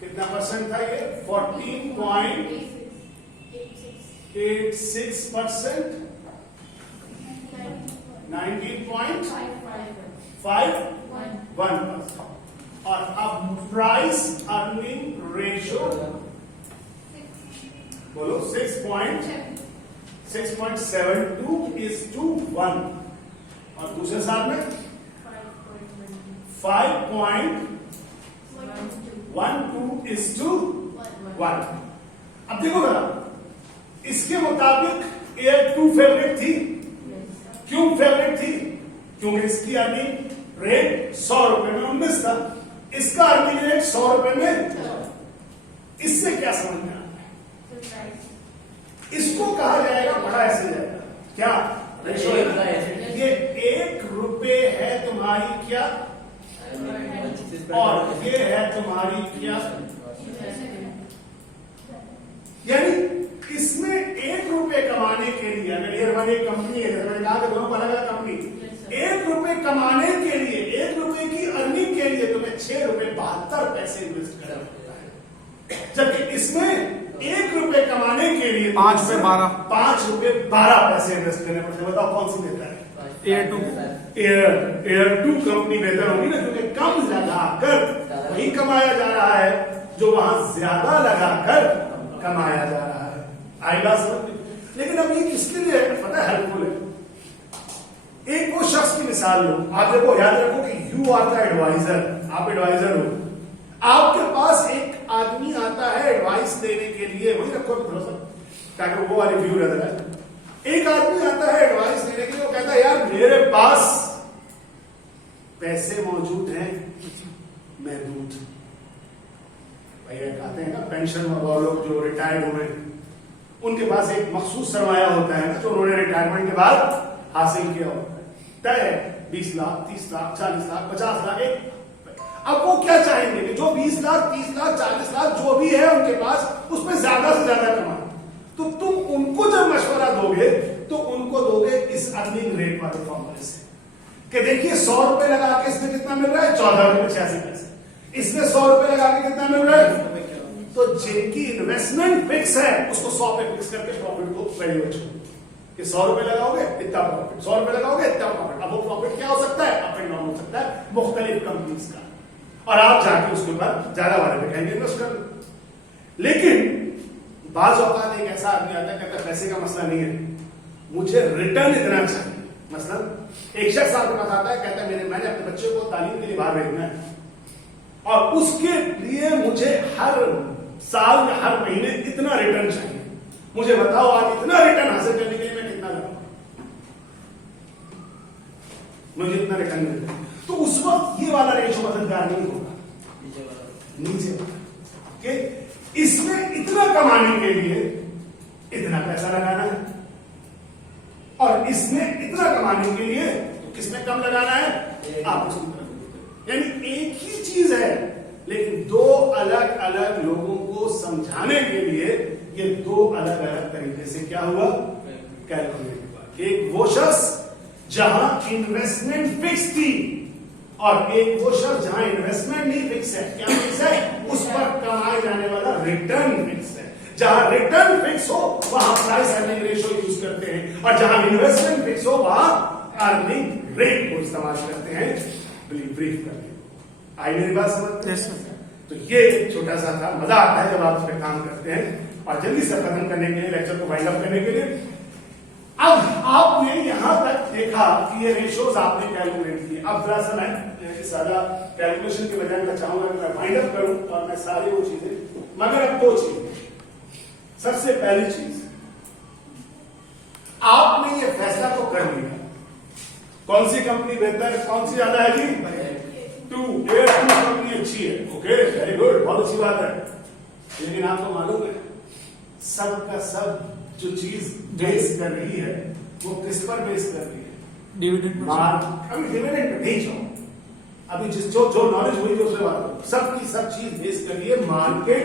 कितना परसेंट था ये, 14.86%, 19.51%। और अब प्राइस अर्निंग रेशियो बोलो 6.72:1 और दूसरे साथ में 5.12:1। अब देखो जरा, इसके मुताबिक Air 2 फेवरेट थी। क्यों फेवरेट थी? क्योंकि इसकी अर्निंग रेट 100 रुपए में 19 था, इसका अर्निंग रेट 100 रुपए में। इससे क्या समझ में आता है? इसको कहा जाएगा बड़ा ऐसे जाएगा क्या रेशो, ये 1 रुपए है तुम्हारी क्या, और ये है तुम्हारी क्या, यानी इसमें 1 रुपए कमाने के लिए, अगर Air 1 एक कंपनी है, मैंने कहा कि दोनों अलग अलग कंपनी, 1 रुपए कमाने के लिए, 1 रुपए की अर्निंग के लिए तुम्हें 6 रुपए 72 पैसे इन्वेस्ट करना पड़ता है, जबकि इसमें 1 रुपए कमाने के लिए 5 रुपए 12 पैसे इन्वेस्ट करने पड़ते हैं। बताओ कौन सी बेहतर है? Air 2 कंपनी बेहतर होगी ना, क्योंकि कम लगाकर वही कमाया जा रहा है जो वहां ज्यादा लगाकर कमाया जा रहा है। आई बात समझ? लेकिन अब ये किसके लिए पता है, हेल्पफुल है। एक वो शख्स की मिसाल लो, आप देखो, याद रखो कि यू आर द एडवाइजर, आप एडवाइजर हो, आपके पास एक आदमी आता है एडवाइस देने के लिए, वही रखो भरोसा ताकि वो वाले व्यू रहता है। एक आदमी आता है एडवाइस देने के लिए, वो कहता है यार मेरे पास पैसे मौजूद हैं, मैं दूध, भैया कहते हैं ना पेंशन वाले लोग जो रिटायर्ड हुए उनके पास एक मखसूस सरमाया होता है ना, जो उन्होंने रिटायरमेंट के बाद हासिल किया होता है। तय है 20 लाख 30 लाख 40 लाख 50 लाख एक। अब वो क्या चाहेंगे कि जो 20 लाख 30 लाख 40 लाख जो भी है उनके पास उसमें ज्यादा से ज्यादा कमाए। तो तुम उनको जब मशवरा दोगे तो उनको दोगे इस अर्निंग रेट वाले फॉर्मूले से कि देखिए 100 रुपए लगा के इसमें कितना मिल रहा है 14 रुपए 86 पैसे, इसमें 100 रुपए लगा के कितना मिल रहा है। तो जिनकी इन्वेस्टमेंट फिक्स है उसको 100 पे फिक्स करके प्रॉफिट को वैल्यू कि 100 रुपए लगाओगे इतना प्रॉफिट, 100 रुपए लगाओगे इतना प्रॉफिट। अब वो प्रॉफिट क्या हो सकता है, अप एंड डाउन हो सकता है मुख्तलिफ कंपनीज का, और आप जाके उसके ऊपर ज्यादा वाले पे कहेंगे इन्वेस्ट कर। लेकिन बाज औकात एक ऐसा आदमी आता है कहता है पैसे का मसला नहीं है, मुझे रिटर्न इतना चाहिए। मतलब एक शख्स आपके पास आता है कहता है मैंने अपने बच्चे को तालीम के लिए बाहर भेजना है और उसके लिए मुझे हर साल या हर महीने इतना रिटर्न चाहिए, मुझे बताओ आज इतना रिटर्न हासिल करने के लिए मैं कितना लगाऊं, मुझे इतना रिटर्न मिलेगा। तो उस वक्त ये वाला रेशो मददगार नहीं होगा, नीचे वाला कि इसमें इतना कमाने के लिए इतना पैसा लगाना है और इसमें इतना कमाने के लिए तो किसमें कम लगाना है, आप उसकी तरफ। यानी एक ही चीज है लेकिन दो अलग अलग लोगों को समझाने के लिए ये दो अलग अलग तरीके से क्या हुआ कैलकुलेट हुआ। एक वो शख्स जहां इन्वेस्टमेंट फिक्स थी और एक वो शख्स जहां इन्वेस्टमेंट नहीं फिक्स है। क्या फिक्स है, उस पर कमाए जाने वाला रिटर्न फिक्स है। जहां रिटर्न फिक्स हो वहां प्राइस अर्निंग रेशो यूज करते हैं और जहां इन्वेस्टमेंट फिक्स हो वहां अर्निंग रेट को इस्तेमाल करते हैं ब्रीफ करके। आई मेरी बात समझते हैं? तो ये एक छोटा सा था, मजा आता है जब आप इस पर काम करते हैं। और जल्दी से खत्म करने के लिए, लेक्चर को वाइंड अप करने के लिए, अब आपने यहां तक देखा कि ये रेशोज आपने कैलकुलेट किए। अब जरा सा मैं सारा कैलकुलेशन के बजाय मैं चाहूंगा कि मैं वाइंड अप करूं और मैं सारी वो चीजें, मगर अब दो चीजें। सबसे पहली चीज, आपने ये फैसला तो कर लिया कौन सी कंपनी बेहतर है, कौन सी ज्यादा है जी, टू कंपनी अच्छी है, ओके वेरी गुड, बहुत अच्छी बात है। लेकिन आपको मालूम है सब का सब जो चीज बेस कर रही है वो किस पर बेस कर रही है, डिविडेंड। अभी डिविडेंड नहीं जाओ, अभी जिस जो नॉलेज हुई उससे बात करो। सब की सब चीज बेस कर रही है मार्केट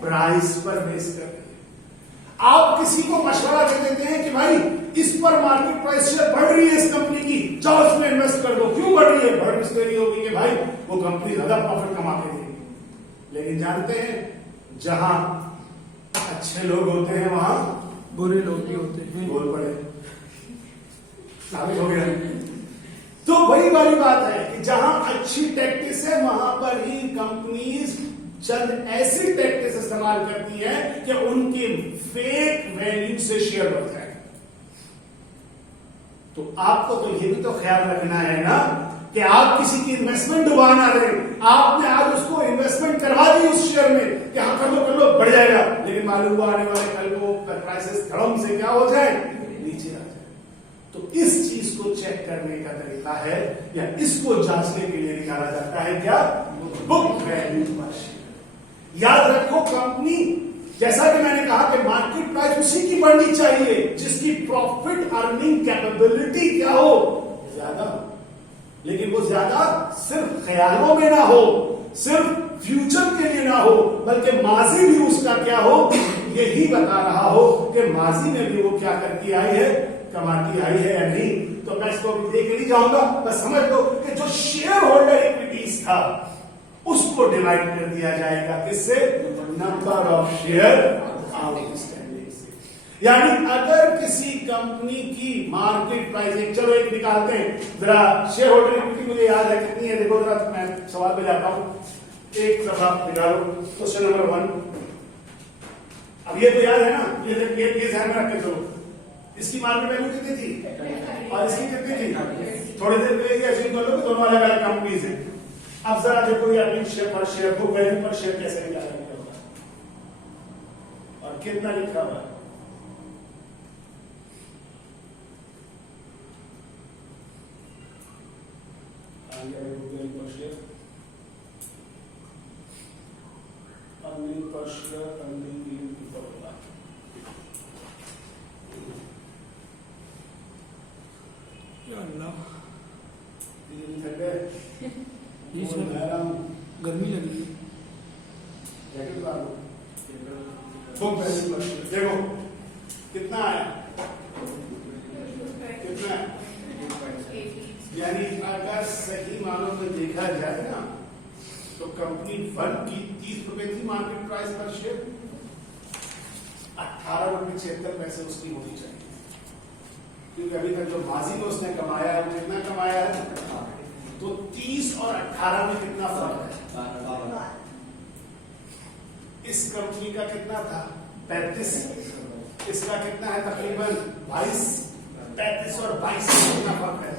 प्राइस पर बेस कर रही है। आप किसी को मशवरा दे देते हैं कि भाई इस पर मार्केट प्राइस शेयर बढ़ रही है इस कंपनी की, जाओ इसमें इन्वेस्ट कर दो। क्यों बढ़ रही है, बढ़ इसलिए होगी कि भाई वो कंपनी ज्यादा प्रॉफिट कमा के देगी। लेकिन जानते हैं जहां अच्छे लोग होते हैं वहां बुरे लोग भी होते हैं। बोल पड़े, साबित हो गया। तो वही वाली बात है कि जहां अच्छी टैक्टिस है वहां पर ही कंपनीज चंद ऐसी टैक्टिस इस्तेमाल करती है कि उनकी फेक वैल्यू से शेयर बढ़ जाए। तो आपको तो ये भी तो ख्याल रखना है ना कि आप किसी की इन्वेस्टमेंट डुबा ना दें। आपने आज उसको इन्वेस्टमेंट करवा दी उस शेयर में कि हाँ कर लो बढ़ जाएगा, लेकिन मालूम हुआ आने वाले कल को प्राइसेस धड़म से क्या हो जाए, नीचे आ जाए। तो इस चीज को चेक करने का तरीका है या इसको जांचने के लिए निकाला जाता है क्या, बुक वैल्यू पर शेयर। याद रखो कंपनी, जैसा कि मैंने कहा कि मार्केट प्राइस उसी की बढ़नी चाहिए जिसकी प्रॉफिट अर्निंग कैपेबिलिटी क्या हो, ज्यादा हो। लेकिन वो ज्यादा सिर्फ ख्यालों में ना हो, सिर्फ फ्यूचर के लिए ना हो, बल्कि माजी भी उसका क्या हो यही बता रहा हो कि माजी में भी वो क्या करती आई है, कमाती आई है या नहीं। तो मैं इसको अभी देख नहीं जाऊंगा, बस समझ लो कि जो शेयर होल्डर इक्विटीज था उसको डिवाइड कर दिया जाएगा किससे, नंबर ऑफ शेयर आउटस्टैंडिंग से। यानी अगर किसी कंपनी की मार्केट प्राइस, चलो एक निकालते हैं जरा, शेयर होल्डर इक्विटी मुझे याद है कितनी है, देखो जरा मैं सवाल पे जाता हूं, एक दफा निकालो क्वेश्चन नंबर 1। अब ये तो याद है ना, ये ध्यान में रख के चलो, इसकी मार्केट वैल्यू कितनी थी और इसकी कितनी थी। थोड़ी देर पहले ऐसे कर लो कि दोनों अलग अलग कंपनीज हैं। अब जरा देखो ये अर्निंग शेयर पर शेयर, बुक वैल्यू पर शेयर कैसे निकाला गया होगा और कितना लिखा हुआ है। बुक वैल्यू पर share, earning per share, earning yield की फॉर्मूला। या अल्लाह, थक गए? ये सर मैं रहा हूँ। गर्मी लग रही है। जैकेट उतार लो। बुक वैल्यू पर शेयर देखो कितना आया, कितना है? यानी अगर सही मानों में देखा जाए ना तो कंपनी 1 की 30 रुपए थी मार्केट प्राइस पर शेयर, 18.76 रुपए उसकी होनी चाहिए, क्योंकि अभी तक जो माजी में उसने कमाया है वो कितना कमाया है? तो 30 और 18 में कितना फर्क है? इस कंपनी का कितना था? 35। इसका कितना है? तकरीबन 22। 35 और 22 में कितना फर्क है?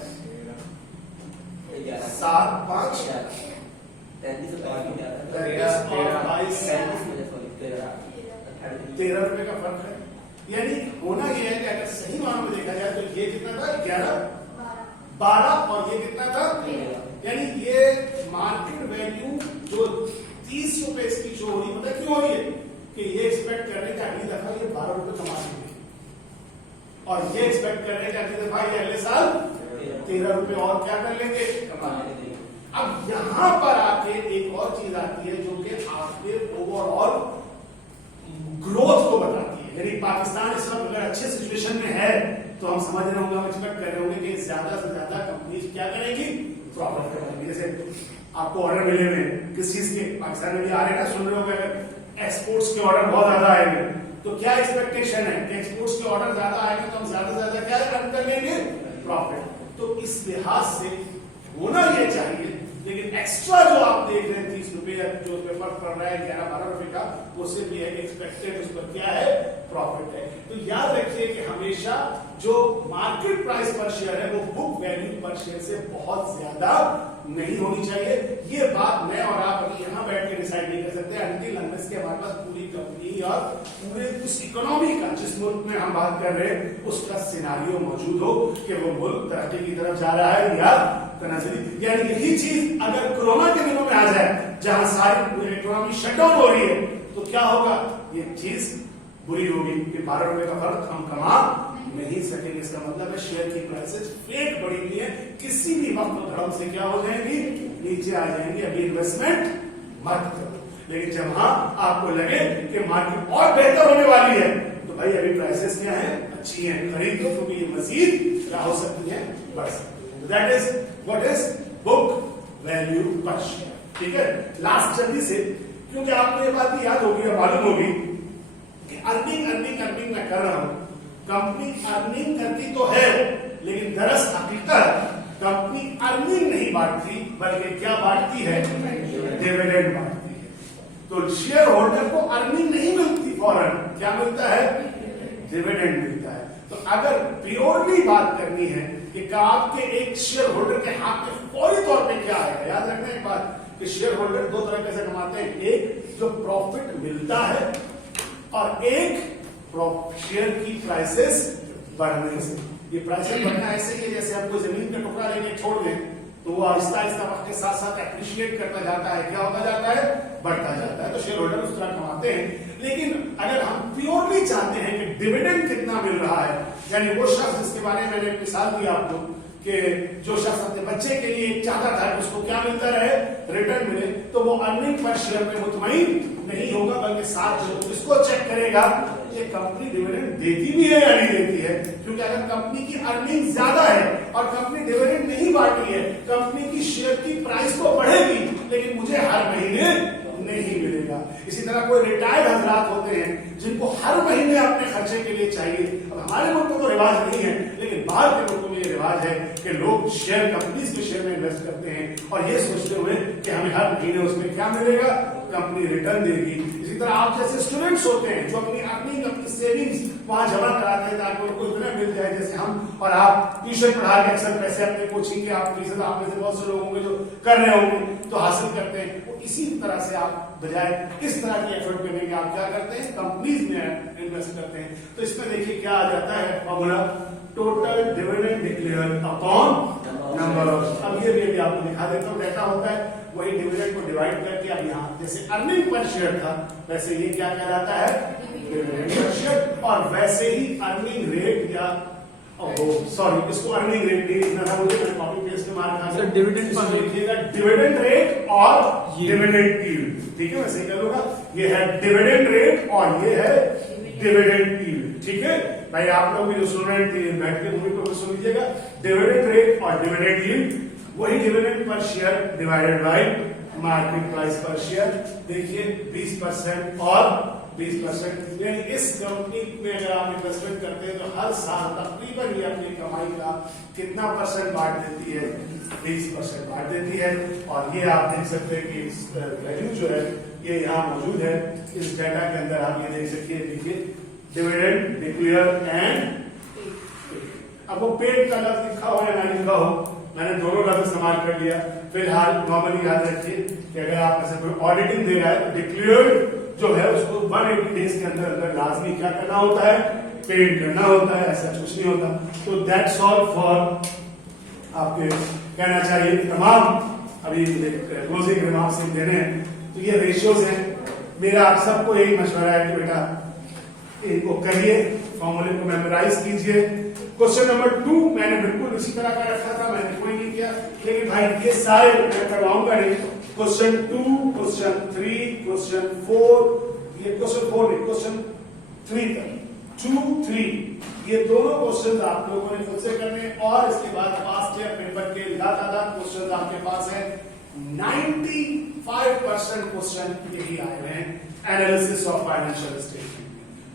7, 5, 13 रुपए का फर्क है। यानी होना यह है कि अगर सही मानों में देखा जाए तो ये कितना था? 11, 12 और ये कितना था? यानी ये मार्केट वैल्यू जो 30 रुपए इसकी जो हो रही है, पता क्यों हो रही है? कि ये एक्सपेक्ट कर रहे हैं कि अगली दफा ये 12 रुपए कमा लेंगे, और ये एक्सपेक्ट कर रहे हैं कि अगली दफा ये अगले साल 13 रुपए और क्या कर लेंगे? कमा लेंगे। अब यहां पर आके एक और चीज आती है जो कि आपके ओवरऑल ग्रोथ को बताती है। यानी पाकिस्तान इस वक्त अगर अच्छे सिचुएशन में है तो हम समझ रहे होंगे, हम एक्सपेक्ट कर रहे होंगे कि ज्यादा से ज्यादा कंपनीज क्या करेंगी? प्रॉफिट करेंगी। जैसे आपको ऑर्डर मिले हुए किस चीज के? पाकिस्तान में भी आ रहे हैं ना, सुन रहे होंगे एक्सपोर्ट्स के ऑर्डर बहुत ज्यादा आएंगे, तो क्या एक्सपेक्टेशन है कि एक्सपोर्ट्स के ऑर्डर ज्यादा आएंगे तो हम ज्यादा से ज्यादा क्या अर्न कर लेंगे? प्रॉफिट। तो इस लिहाज से होना यह चाहिए, लेकिन एक्स्ट्रा जो आप देख रहे हैं 30 रुपए या जो पेपर पड़ रहा है 11-12 रुपए का, वो सिर्फ ये एक्सपेक्टेड उस पर क्या है? प्रॉफिट है। तो याद रखिए कि हमेशा जो मार्केट प्राइस पर शेयर है वो बुक वैल्यू पर शेयर से बहुत ज्यादा नहीं होनी चाहिए। ये बात मैं और आप अभी यहां बैठ के डिसाइड नहीं कर सकते अंटिल अनलेस के हमारे पास पूरी कंपनी और पूरे उस इकोनॉमी का, जिस मुल्क में हम बात कर रहे हैं, उसका सिनारियो मौजूद हो कि वो मुल्क तरक्की की तरफ जा रहा है या तनाज़ुली। यानी यही चीज अगर कोरोना के दिनों में आ जाए जहां सारी इकोनॉमी शटडाउन हो रही है तो क्या होगा? ये चीज बुरी होगी कि 12 रुपए का फर्क हम कमा नहीं सकेंगे। इसका मतलब है शेयर की प्राइसेस फेक बढ़ी हुई है, किसी भी वक्त धड़म से क्या हो जाएंगी? नीचे आ जाएंगी। अभी इन्वेस्टमेंट मत करो, लेकिन जब आपको लगे कि मार्केट और बेहतर होने वाली है तो भाई अभी प्राइसेस क्या है? अच्छी हैं, खरीद लो, क्योंकि ये मजीद क्या हो सकती है? बढ़ सकती है। That is what is book value पर शेयर। ठीक है, लास्ट जल्दी से, क्योंकि आपको ये बात भी याद होगी या मालूम होगी कि अर्निंग मैं कर रहा हूं, कंपनी अर्निंग करती तो है, लेकिन दरअसल हकीकत कंपनी अर्निंग नहीं बांटती, बल्कि क्या बांटती है? डिविडेंड बांटती है। तो शेयर होल्डर को अर्निंग नहीं मिलती फौरन, क्या मिलता है? डिविडेंड मिलता है। तो अगर प्योरली बात करनी है कि आपके एक शेयर होल्डर के हाथ में फौरी तौर पे क्या आएगा, याद रखना एक बात कि शेयर होल्डर दो तरह से कमाते हैं, एक जो प्रॉफिट मिलता है और एक शेयर की प्राइसेस बढ़ने से। ये प्राइसेस बढ़ना ऐसे ही जैसे हमको जमीन का टुकड़ा लेके छोड़ दें तो वो आहिस्ता आहिस्ता वक्त के साथ साथ एप्रिशिएट करता जाता है, क्या होता जाता है? बढ़ता जाता है। तो शेयर होल्डर उस तरह कमाते हैं। लेकिन अगर हम प्योरली चाहते हैं कि डिविडेंड कितना मिल रहा है, यानी वो शख्स जिसके बारे में मैंने मिसाल दी आपको कि जो शख्स अपने बच्चे के लिए चाहता था कि उसको क्या मिलता रहे? रिटर्न मिले, तो वो अर्निंग पर शेयर में मुतमईन नहीं होगा, बल्कि साथ जो इसको चेक करेगा कि कंपनी डिविडेंड देती भी है या नहीं देती है। क्योंकि अगर कंपनी की अर्निंग ज्यादा है और कंपनी डिविडेंड नहीं बांटी है, कंपनी की शेयर की प्राइस तो बढ़ेगी लेकिन मुझे हर महीने नहीं मिलेगा। इसी तरह कोई रिटायर्ड हजरात होते हैं जिनको हर महीने अपने खर्चे के लिए चाहिए। अब हमारे मुल्क में तो रिवाज नहीं है, लेकिन बाहर के मुल्कों में ये रिवाज है कि लोग शेयर कंपनीज के शेयर में इन्वेस्ट करते हैं और ये सोचते हुए कि हमें हर महीने उसमें क्या मिलेगा? कंपनी रिटर्न देगी। इसी तरह आप जैसे स्टूडेंट्स होते हैं जो अपनी अर्निंग, अपनी सेविंग्स वहां जमा कराते हैं ताकि उनको इतना मिल जाए, जैसे हम और आप ट्यूशन पढ़ा के अक्सर पैसे अपने कोचिंग के आप फीस आप में से बहुत से लोग होंगे जो कर रहे होंगे तो हासिल करते हैं। वो इसी तरह से आप बजाय इस तरह की एफर्ट करने के आप क्या करते हैं? कंपनीज में इन्वेस्ट करते हैं। तो इसमें देखिए क्या आ जाता है formula, total dividend declare upon number of. अब ये भी आपको दिखा देता हूँ, डेटा होता है वही डिविडेंड को डिवाइड करके अब यहाँ जैसे अर्निंग पर शेयर था वैसे ये क्या कहलाता है? Dividend per share. और वैसे ही अर्निंग रेट या सॉरी, इसको अर्निंग रेट नहीं लिखना था मुझे, मैंने कॉपी पेस्ट में मार खा सर, dividend इसको पर लिखिएगा डिविडेंड रेट और ये। डिविडेंड यील्ड, ठीक है, मैं सही कर लूंगा। ये है डिविडेंड रेट और ये है डिविडेंड यील्ड, ठीक है भाई। आप लोग भी जो स्टूडेंट थे बैठ के मूवी को सुन लीजिएगा। डिविडेंड रेट और डिविडेंड यील्ड, वही dividend per share divided by market price per share. देखिए 20% और 20%, यानी इस कंपनी में अगर आप इन्वेस्टमेंट करते हैं तो हर साल तकरीबन ये अपनी कमाई का कितना परसेंट बांट देती है, 20% बांट देती है। और ये आप देख सकते हैं कि वैल्यू जो है ये यहाँ मौजूद है इस डाटा के अंदर। आप ये देख सकते हैं, देखिए डिविडेंड डिक्लेयर एंड, अब वो पेड का लफ्ज लिखा हो या ना लिखा हो, मैंने दोनों लफ्ज इस्तेमाल कर लिया। फिलहाल नॉर्मली याद रखिए कि अगर आप ऐसे कोई ऑडिटिंग दे रहा है तो डिक्लेयर्ड जो है उसको 180 डेज के अंदर अंदर लाजमी क्या करना होता है, पेड करना होता है, ऐसा कुछ नहीं होता। तो दैट्स ऑल फॉर आपके कहना चाहिए तमाम अभी क्लोजिंग रिमार्क्स हम दे रहे हैं। तो ये रेशियोज हैं। मेरा आप सबको यही मशवरा है कि बेटा इनको करिए, फॉर्मूले को मेमोराइज कीजिए। क्वेश्चन नंबर 2 मैंने बिल्कुल इसी तरह का रखा था, मैंने कोई नहीं किया, लेकिन भाई ये सारे मैं करवाऊंगा नहीं। क्वेश्चन 2, क्वेश्चन 3, क्वेश्चन 4, ये क्वेश्चन 4 नहीं, क्वेश्चन 3 तक, 2, 3 ये दोनों क्वेश्चन आप लोगों ने खुद से करने। और इसके बाद पास्ट ईयर पेपर के लगातार क्वेश्चन आपके पास है। 95% क्वेश्चन यही आए हुए हैं एनालिसिस ऑफ फाइनेंशियल स्टेटमेंट।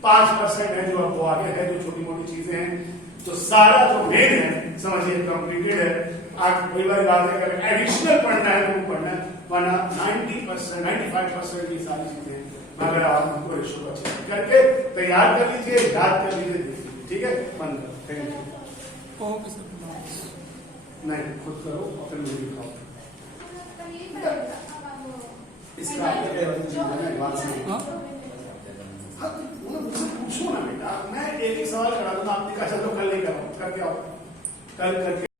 5% है जो आपको आगे है, जो छोटी मोटी चीजें हैं। तो सारा जो मेन है समझिए कॉम्प्लिकेटेड है। आप कोई बार बात करें एडिशनल पढ़ना है तो पढ़ना है, वरना 90% 95% की सारी चीजें अगर आप उनको रेशो को अच्छे करके तैयार कर लीजिए, याद कर लीजिए, देख लीजिए, ठीक है। बंद करो, थैंक यू। Okay sir. नहीं, खुद करो और फिर मुझे दिखाओ। इसका हाँ मुझसे पूछो ना बेटा, मैं एक ही सवाल करा दूंगा, आपने कहा चलो कल नहीं कराऊं, करके आओ, कल करके